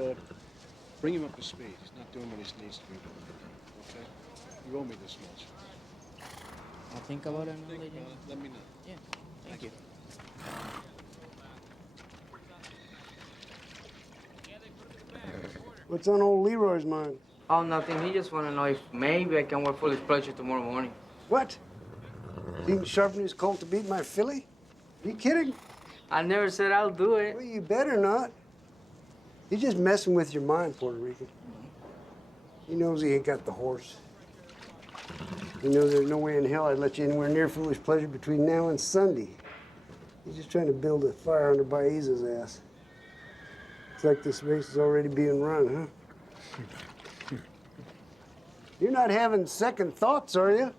bring him up to speed. He's not doing what he needs to be doing. Okay? You owe me this much. I'll think about it. Think about it. Let me know. Yeah, thank you. What's on old Leroy's mind? Oh, nothing. He just want to know if maybe I can work Foolish Pleasure tomorrow morning. What? He can sharpen his colt to beat my filly? Are you kidding? I never said I'll do it. Well, you better not. He's just messing with your mind, Puerto Rican. He knows he ain't got the horse. He knows there's no way in hell I'd let you anywhere near Foolish Pleasure between now and Sunday. He's just trying to build a fire under Baeza's ass. It's like this race is already being run, huh? You're not having second thoughts, are you?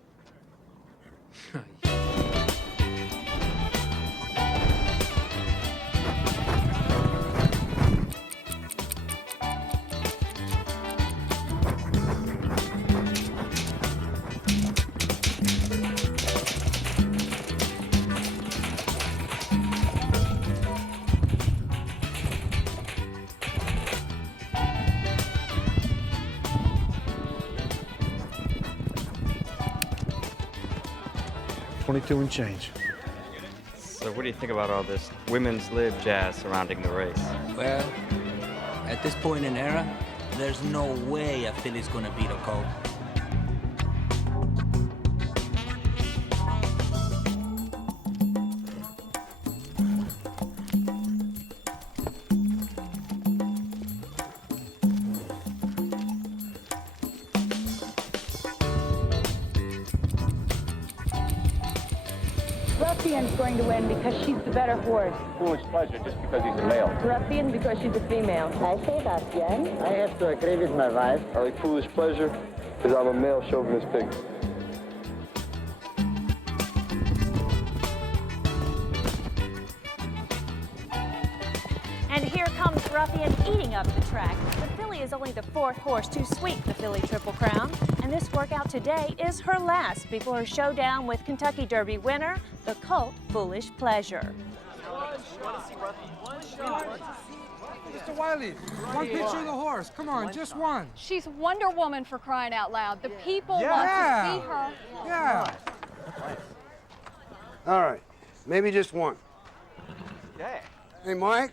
22 and change. So what do you think about all this women's lib jazz surrounding the race? Well, at this point in the era, there's no way a filly's gonna beat a colt. Ruffian's going to win because she's the better horse. Foolish Pleasure just because he's a male. Ruffian because she's a female. I say that, Jen. I have to agree with my wife. I like Foolish Pleasure because I'm a male chauvinist pig. And here comes Ruffian eating up the track. The filly is only the fourth horse to sweep the Filly Triple Crown, and this workout today is her last before her showdown with Kentucky Derby winner, the colt Foolish Pleasure. Mr. Wiley, one picture of the horse. Come on, just one. She's Wonder Woman, for crying out loud. The people want Yeah. to see her. Yeah. All right, maybe just one. Yeah. Hey, Mike,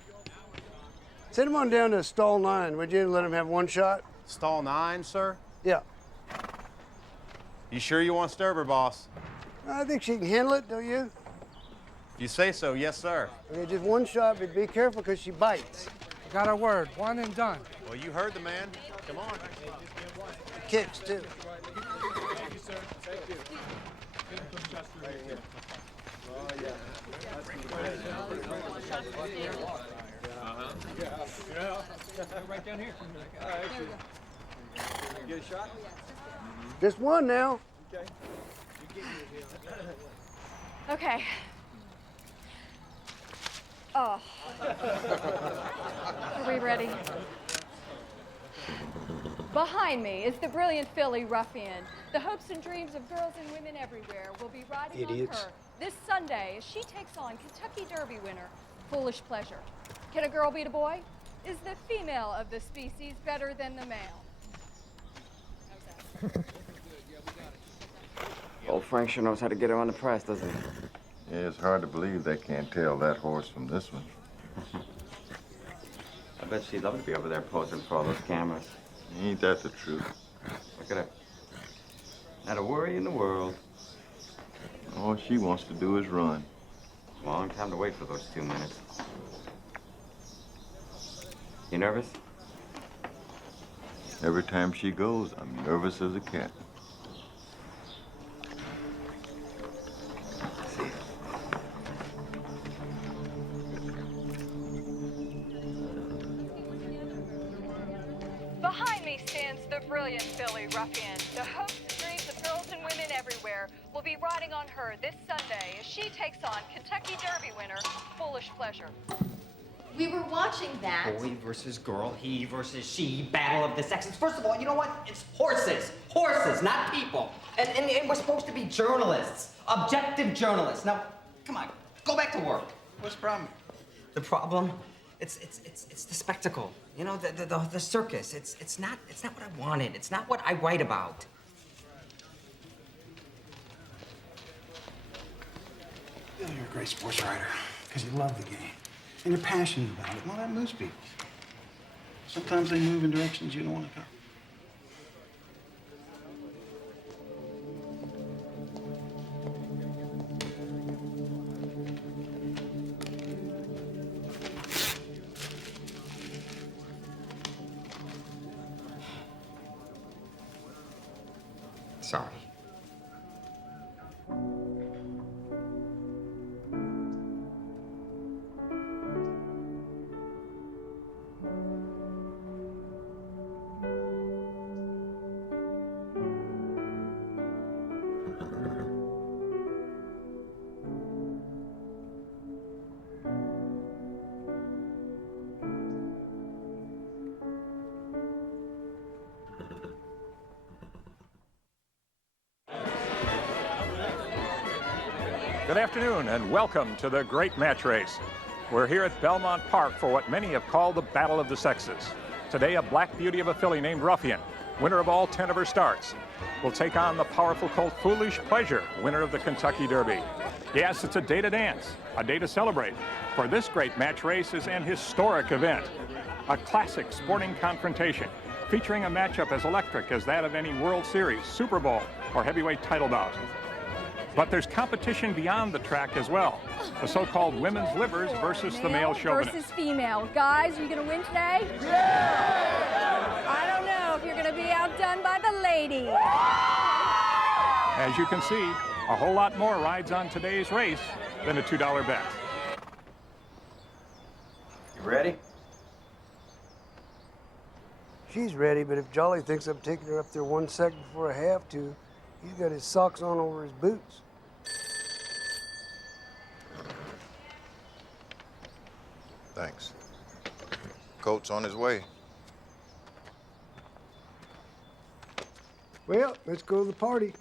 send him on down to stall 9, would you? Let him have one shot. Stall 9, sir? Yeah. You sure you want Sturber, boss? I think she can handle it, don't you? If you say so, yes, sir. Okay, just one shot, but be careful because she bites. Got our word. One and done. Well, you heard the man. Come on. Kicks, too. Thank you, sir. Thank you. Right down here. Get a shot? Just one now. Okay. Okay. Oh. Are we ready? Behind me is the brilliant filly Ruffian. The hopes and dreams of girls and women everywhere will be riding Idiots. on her this Sunday as she takes on Kentucky Derby winner, Foolish Pleasure. Can a girl beat a boy? Is the female of the species better than the male? Old Frank sure knows how to get her on the press, doesn't he? Yeah, it's hard to believe they can't tell that horse from this one. I bet she'd love to be over there posing for all those cameras. Ain't that the truth? Look at her. Not a worry in the world. All she wants to do is run. Long time to wait for those 2 minutes. You nervous? Every time she goes, I'm nervous as a cat. Behind me stands the brilliant filly Ruffian. The hopes and dreams of girls and women everywhere will be riding on her this Sunday as she takes on Kentucky Derby winner, Foolish Pleasure. We were watching that. Boy versus girl, he versus she, battle of the sexes. First of all, you know what? It's horses. Horses, not people. And we're supposed to be journalists, objective journalists. Now, come on, go back to work. What's the problem? The problem? It's the spectacle. You know, the circus. It's not what I wanted. It's not what I write about. You're a great sports writer because you love the game and you're passionate about it. Well, that moves people. Sometimes they move in directions you don't want to go. Sorry. Good afternoon and welcome to the Great Match Race. We're here at Belmont Park for what many have called the Battle of the Sexes. Today, a black beauty of a filly named Ruffian winner of all 10 of her starts, will take on the powerful colt Foolish Pleasure, winner of the Kentucky Derby. Yes, it's a day to dance, a day to celebrate, for this great match race is an historic event, a classic sporting confrontation featuring a matchup as electric as that of any World Series, Super Bowl, or heavyweight title bout. But there's competition beyond the track as well, the so-called women's livers versus the male chauvinists. Versus female. Guys, are you going to win today? Yeah! I don't know if you're going to be outdone by the lady. As you can see, a whole lot more rides on today's race than a $2 bet. You ready? She's ready, but if Jolly thinks I'm taking her up there 1 second before I have to, he's got his socks on over his boots. Thanks. Colt's on his way. Well, let's go to the party.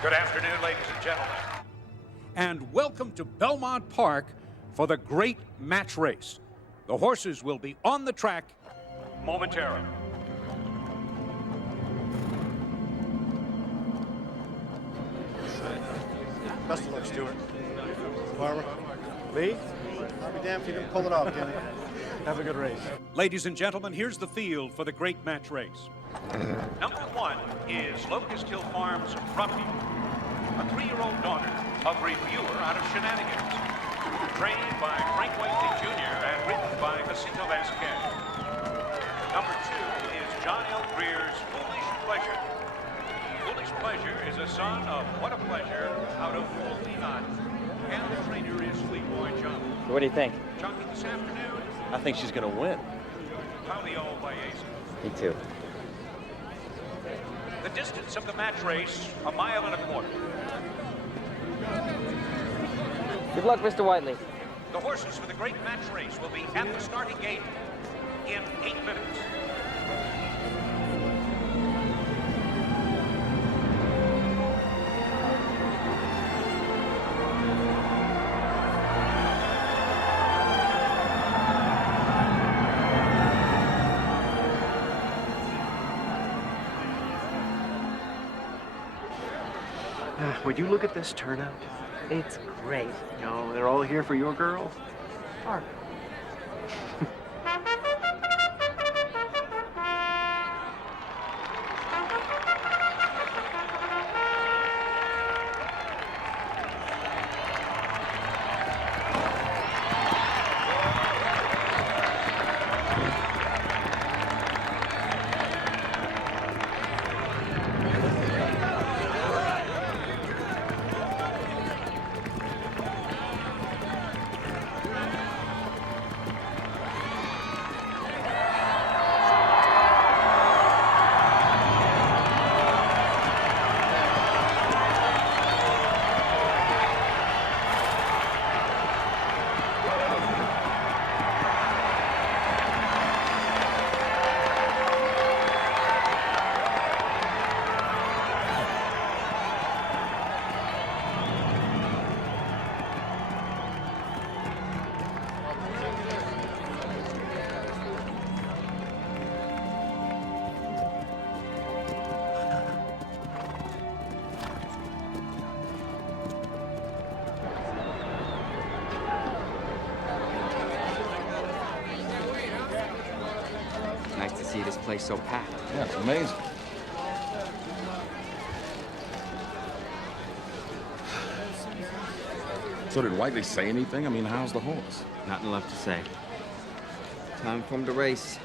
Good afternoon, ladies and gentlemen. And welcome to Belmont Park for the great match race. The horses will be on the track momentarily. Best of luck, Stuart. Barbara. Lee, I'll be damned if you didn't pull it off, Kenny. Have a good race. Ladies and gentlemen, here's the field for the great match race. Number 1 is Locust Hill Farms Ruffian, a 3-year-old daughter of reviewer out of Shenanigans, trained by Frank Whiteley Jr. and written by Jacinto Vasquez. Number 2 is John L. Greer's Foolish Pleasure. Foolish Pleasure is a son of What a Pleasure out of Wolfie Knot, and the trainer is Leroy John. What do you think? Jockey this afternoon, I think she's going to win. Claudio Baeza. Me too. The distance of the match race, 1.25 miles. Good luck, Mr. Whiteley. The horses for the great match race will be at the starting gate in 8 minutes. Would you look at this turnout? It's great. You know, they're all here for your girl. Barbara. place so packed. Yeah, it's amazing. So did Whiteley say anything? I mean, how's the horse? Nothing left to say. Time for him to race.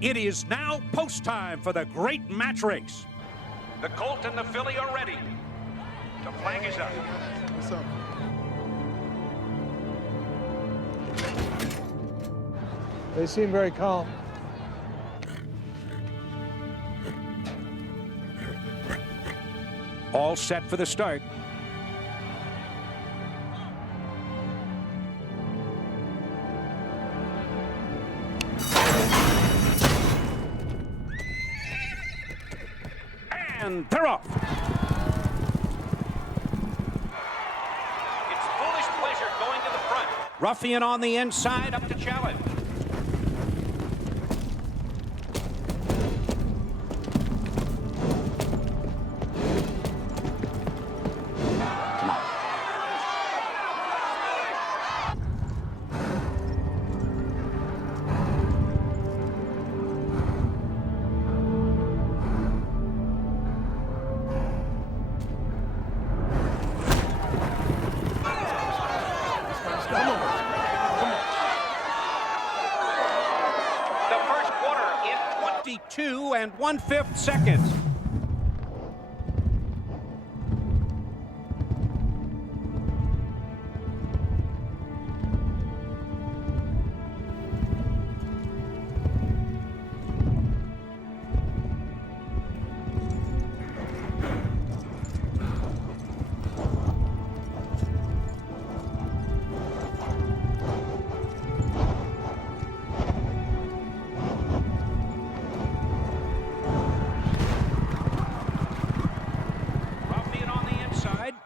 It is now post time for the great match race. The colt and the filly are ready. The flag is up. What's up? They seem very calm. All set for the start. And they're off. It's Foolish Pleasure going to the front. Ruffian on the inside, up to challenge. The first quarter in 22 1/5 seconds.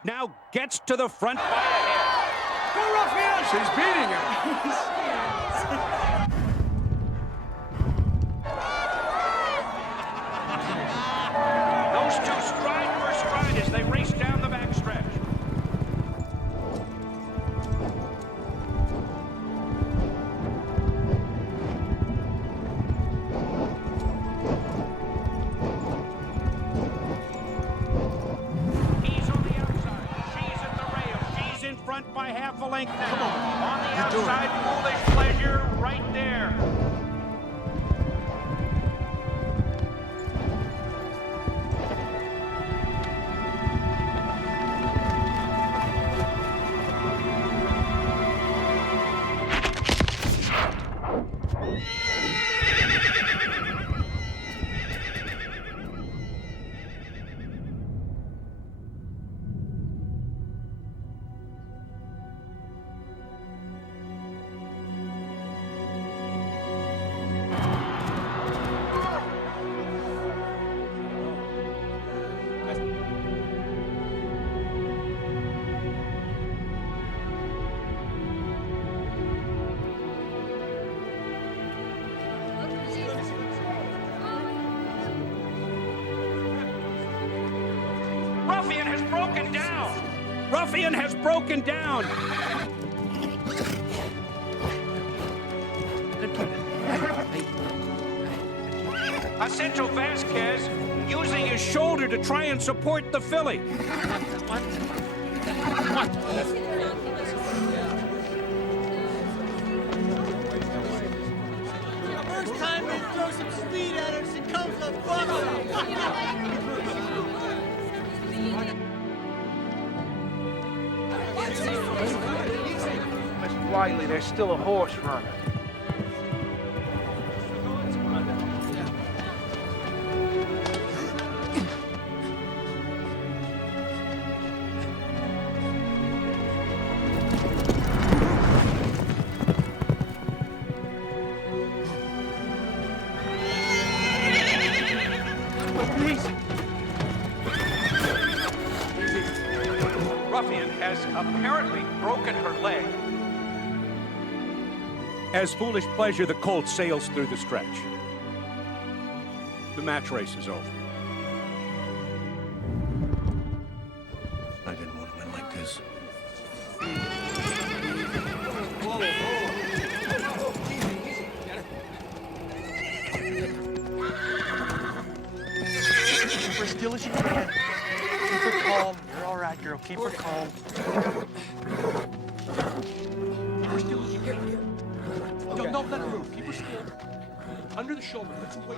Now gets to the front by a head. Go, Ruffian! She's beating him. Those two stride for stride as they race down the backstretch. By half a length now. Come on the outside, Foolish Pleasure right there. Ruffian has broken down. Ruffian has broken down. Jacinto Vasquez using his shoulder to try and support the filly. First time they throw some speed at her, she comes up bubbling. Mr. Whiteley, there's still a horse runner. Ruffian has apparently broken her leg. As Foolish Pleasure, the colt sails through the stretch. The match race is over. I didn't want to win like this. Keep her still as you can. Keep her calm. You're all right, girl. Keep her calm. Keep her still as you can. Don't let her move. Keep her still. Under the shoulder. Let's wait.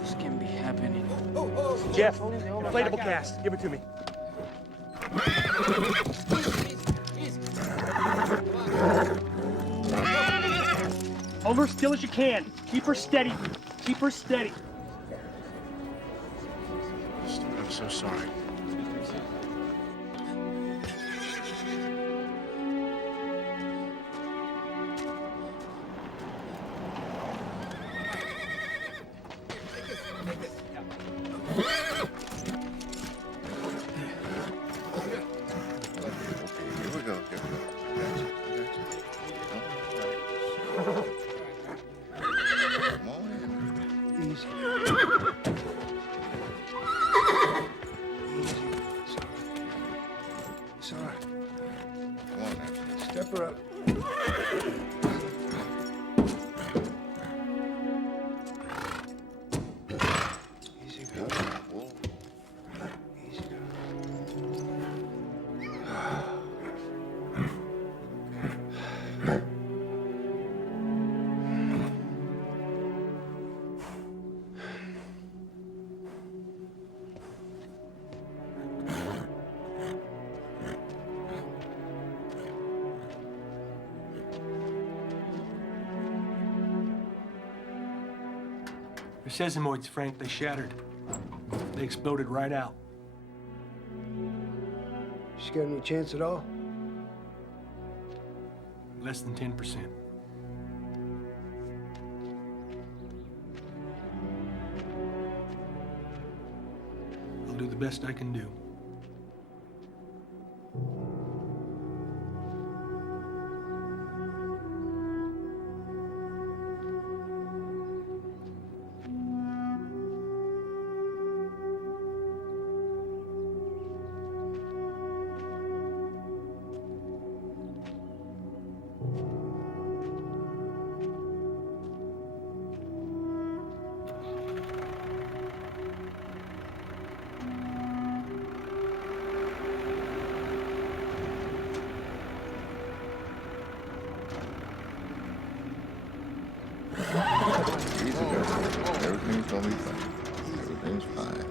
This can't be happening. Jeff, inflatable cast. Give it to me. Hold her still as you can. Keep her steady. Keep her steady. I'm so sorry. Step her up. Easy, girl. Easy, girl. Her sesamoids, Frank, they shattered. They exploded right out. She got any chance at all? Less than 10%. I'll do the best I can do. Everything's gonna be fine. Everything's fine.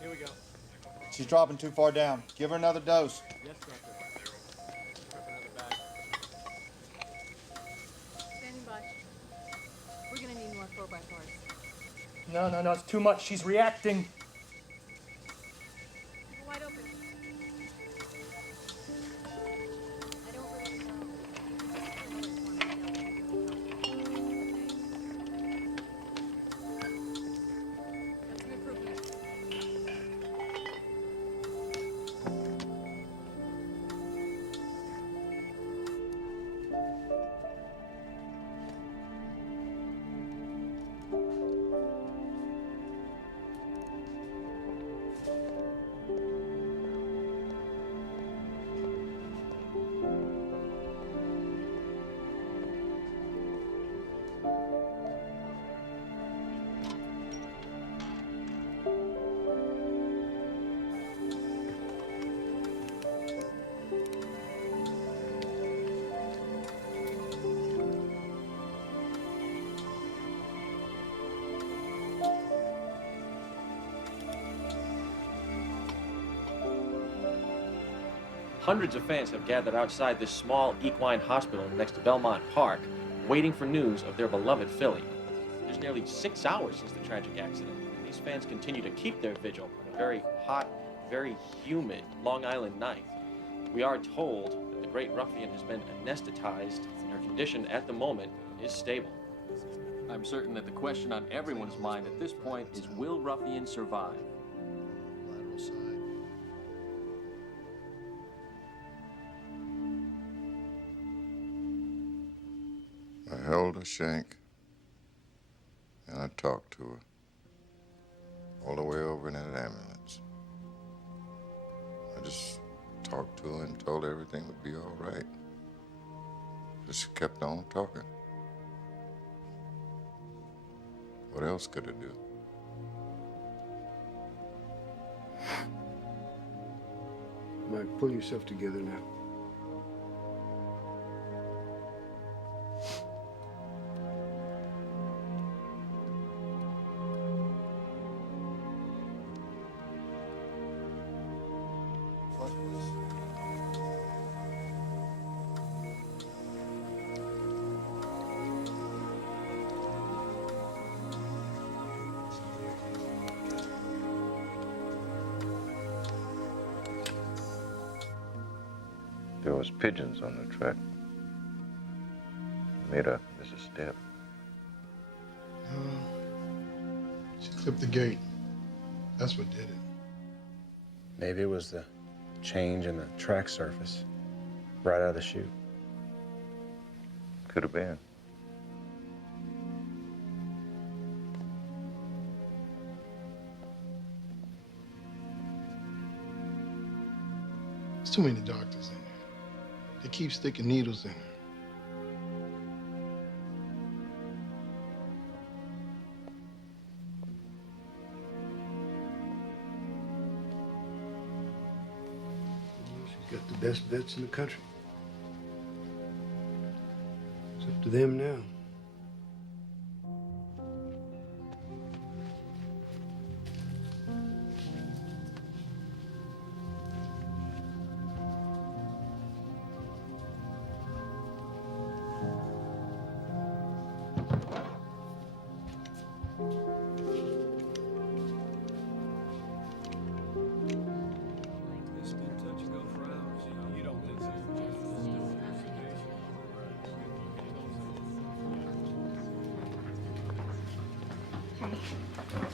Here we go. She's dropping too far down. Give her another dose. Yes, doctor. Standing by. We're gonna need more 4x4s. No, it's too much. She's reacting. Wide open. I don't really know. That's an improvement. Hundreds of fans have gathered outside this small equine hospital next to Belmont Park. waiting for news of their beloved filly. There's nearly 6 hours since the tragic accident, and these fans continue to keep their vigil on a very hot, very humid Long Island night. We are told that the great Ruffian has been anesthetized, and her condition at the moment is stable. I'm certain that the question on everyone's mind at this point is, will Ruffian survive? I held her shank, and I talked to her all the way over in that ambulance. I just talked to her and told her everything would be all right. Just kept on talking. What else could I do? Mike, pull yourself together now. There was pigeons on the track. Made her miss a step. She clipped the gate. That's what did it. Maybe it was the change in the track surface right out of the chute. Could have been. There's too many doctors in there. They keep sticking needles in her. She's got the best vets in the country. It's up to them now.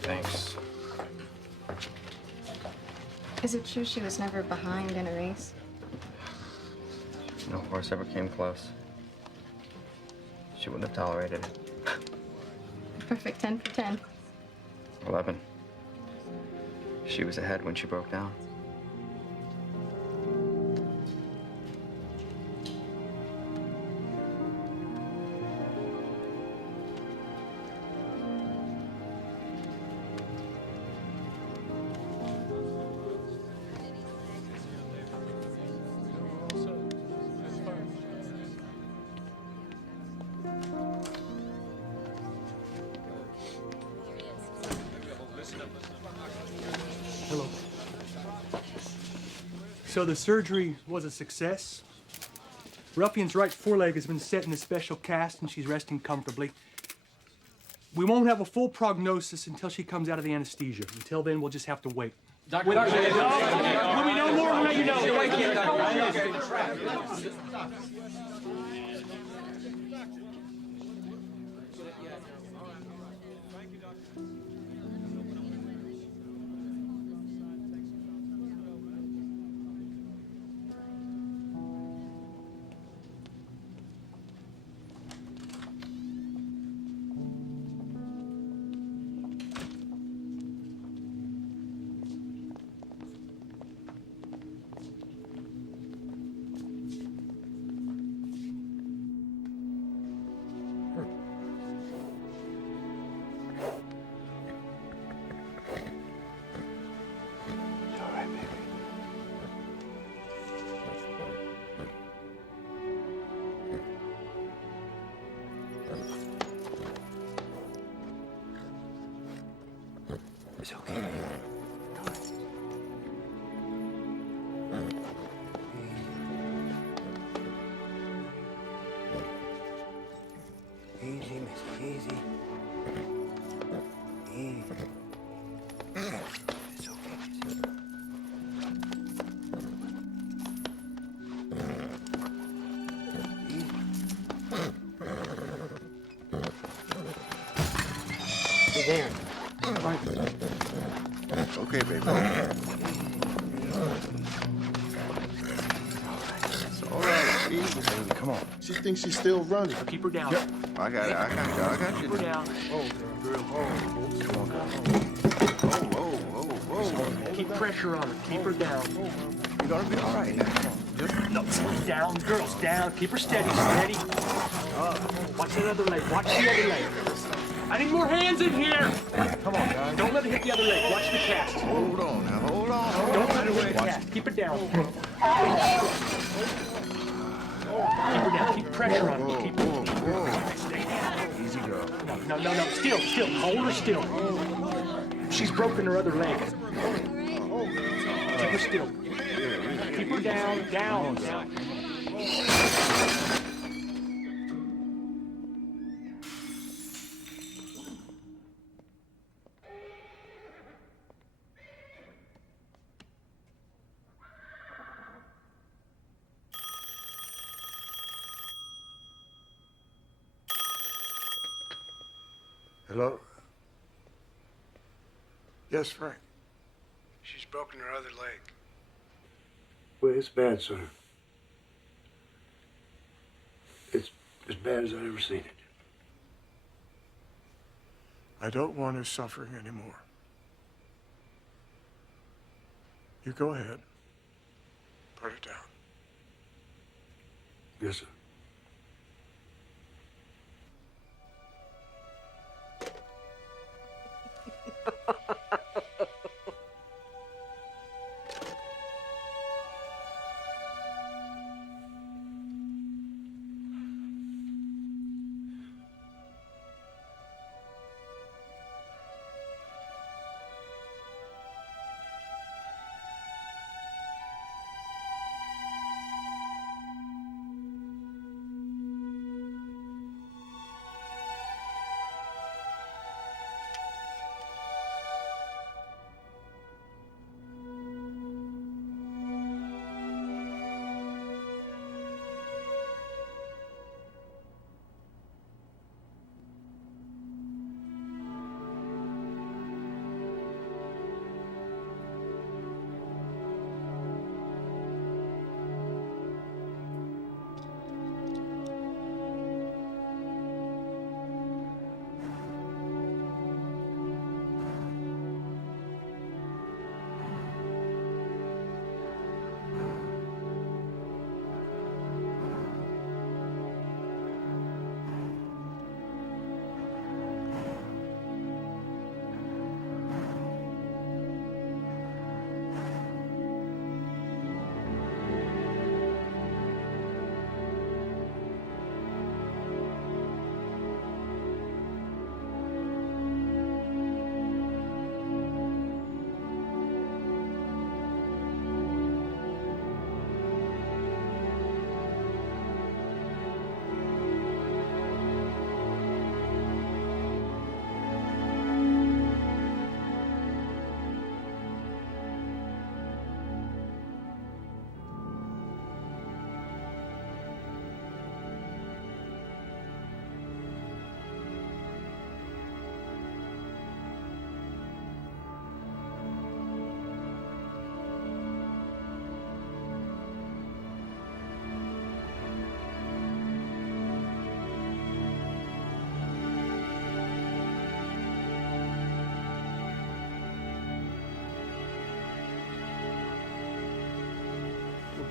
Thanks. Is it true she was never behind in a race? No horse ever came close. She wouldn't have tolerated it. Perfect 10 for 10. 11. She was ahead when she broke down. Hello. So the surgery was a success. Ruffian's right foreleg has been set in a special cast and she's resting comfortably. We won't have a full prognosis until she comes out of the anesthesia. Until then, we'll just have to wait. Doctor, when we know more, we'll let you know. It's okay. Dan. Okay, baby. It's all right, easy, baby. Come on. She thinks she's still running. Keep her down. Yep. I got it. I got you. Keep her down. Oh, girl. Oh, Come on, girl. Whoa. Keep pressure on her. Keep her down. You're gonna be all right now. No, down, girls, down. Keep her steady, steady. Watch that other leg. Watch the other leg. I need more hands in here. Come on, guys. Don't let her hit the other leg. Watch the cast. Hold on now. Hold on. Don't let her hit the cast. Keep it down. Keep her down. Keep pressure on her. Keep her. Stay down. Easy, girl. No. Still. Hold her still. She's broken her other leg. Keep her still. Keep her down. Hello? Yes, Frank. She's broken her other leg. Well, it's bad, son. It's as bad as I've ever seen it. I don't want her suffering anymore. You go ahead. Put it down. Yes, sir.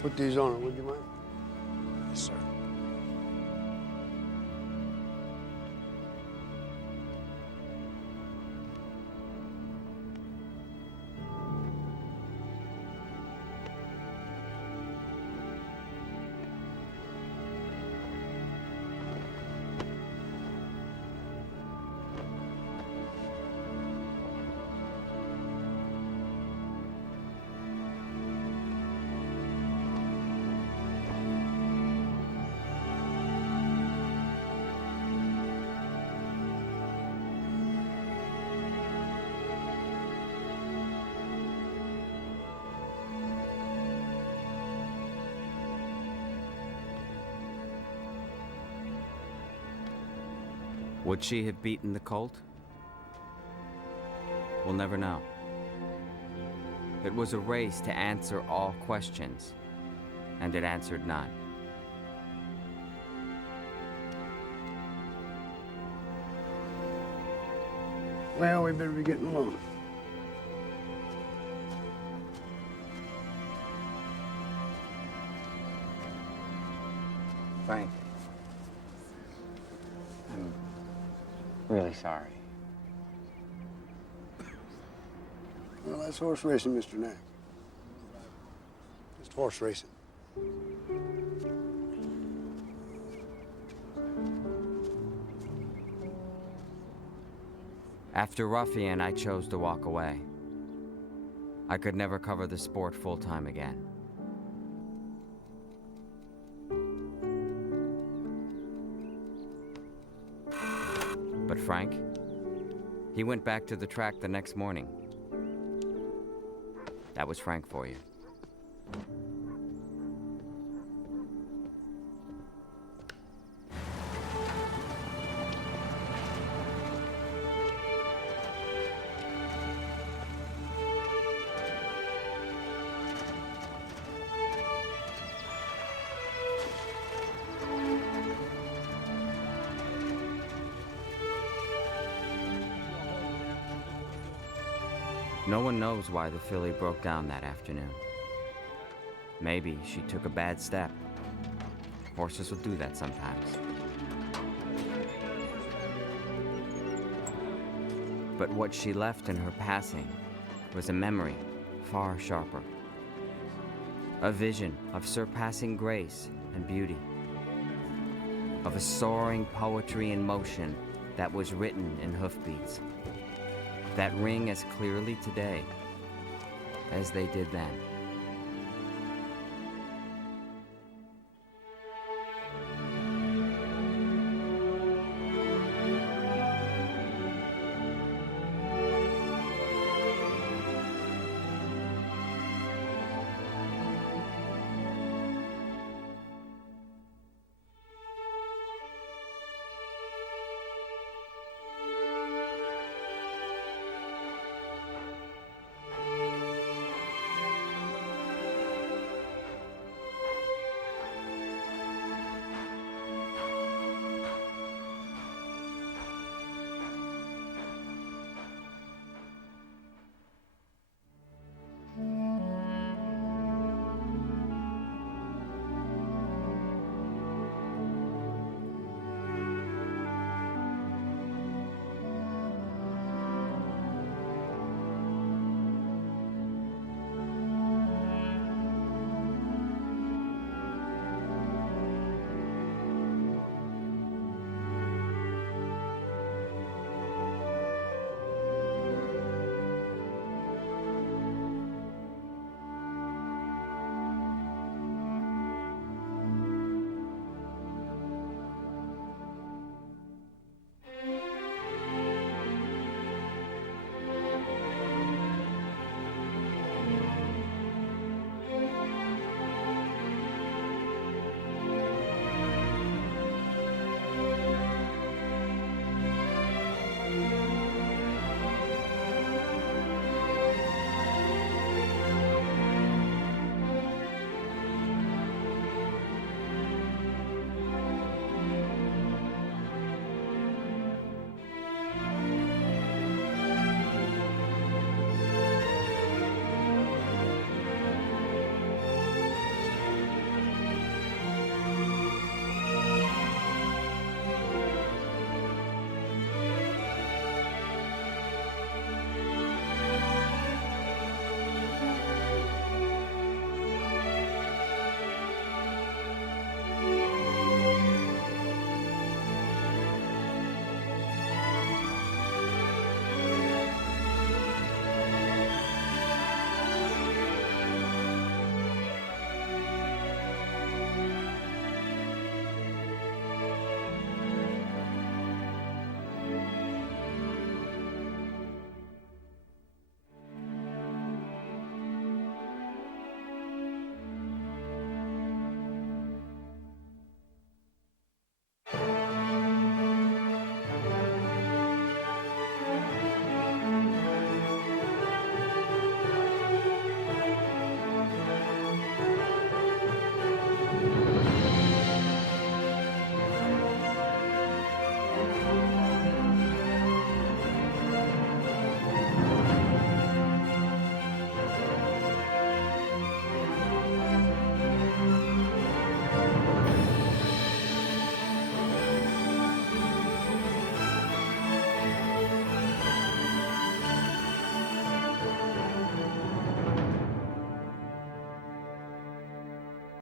Put these on her, would you mind? Yes, sir. Would she have beaten the colt? We'll never know. It was a race to answer all questions, and it answered none. Well, we better be getting along. Frank, I'm really sorry. Well, that's horse racing, Mr. Knack. Just horse racing. After Ruffian, I chose to walk away. I could never cover the sport full-time again. But Frank, he went back to the track the next morning. That was Frank for you. No one knows why the filly broke down that afternoon. Maybe she took a bad step. Horses will do that sometimes. But what she left in her passing was a memory far sharper. A vision of surpassing grace and beauty. Of a soaring poetry in motion that was written in hoofbeats. That ring as clearly today as they did then.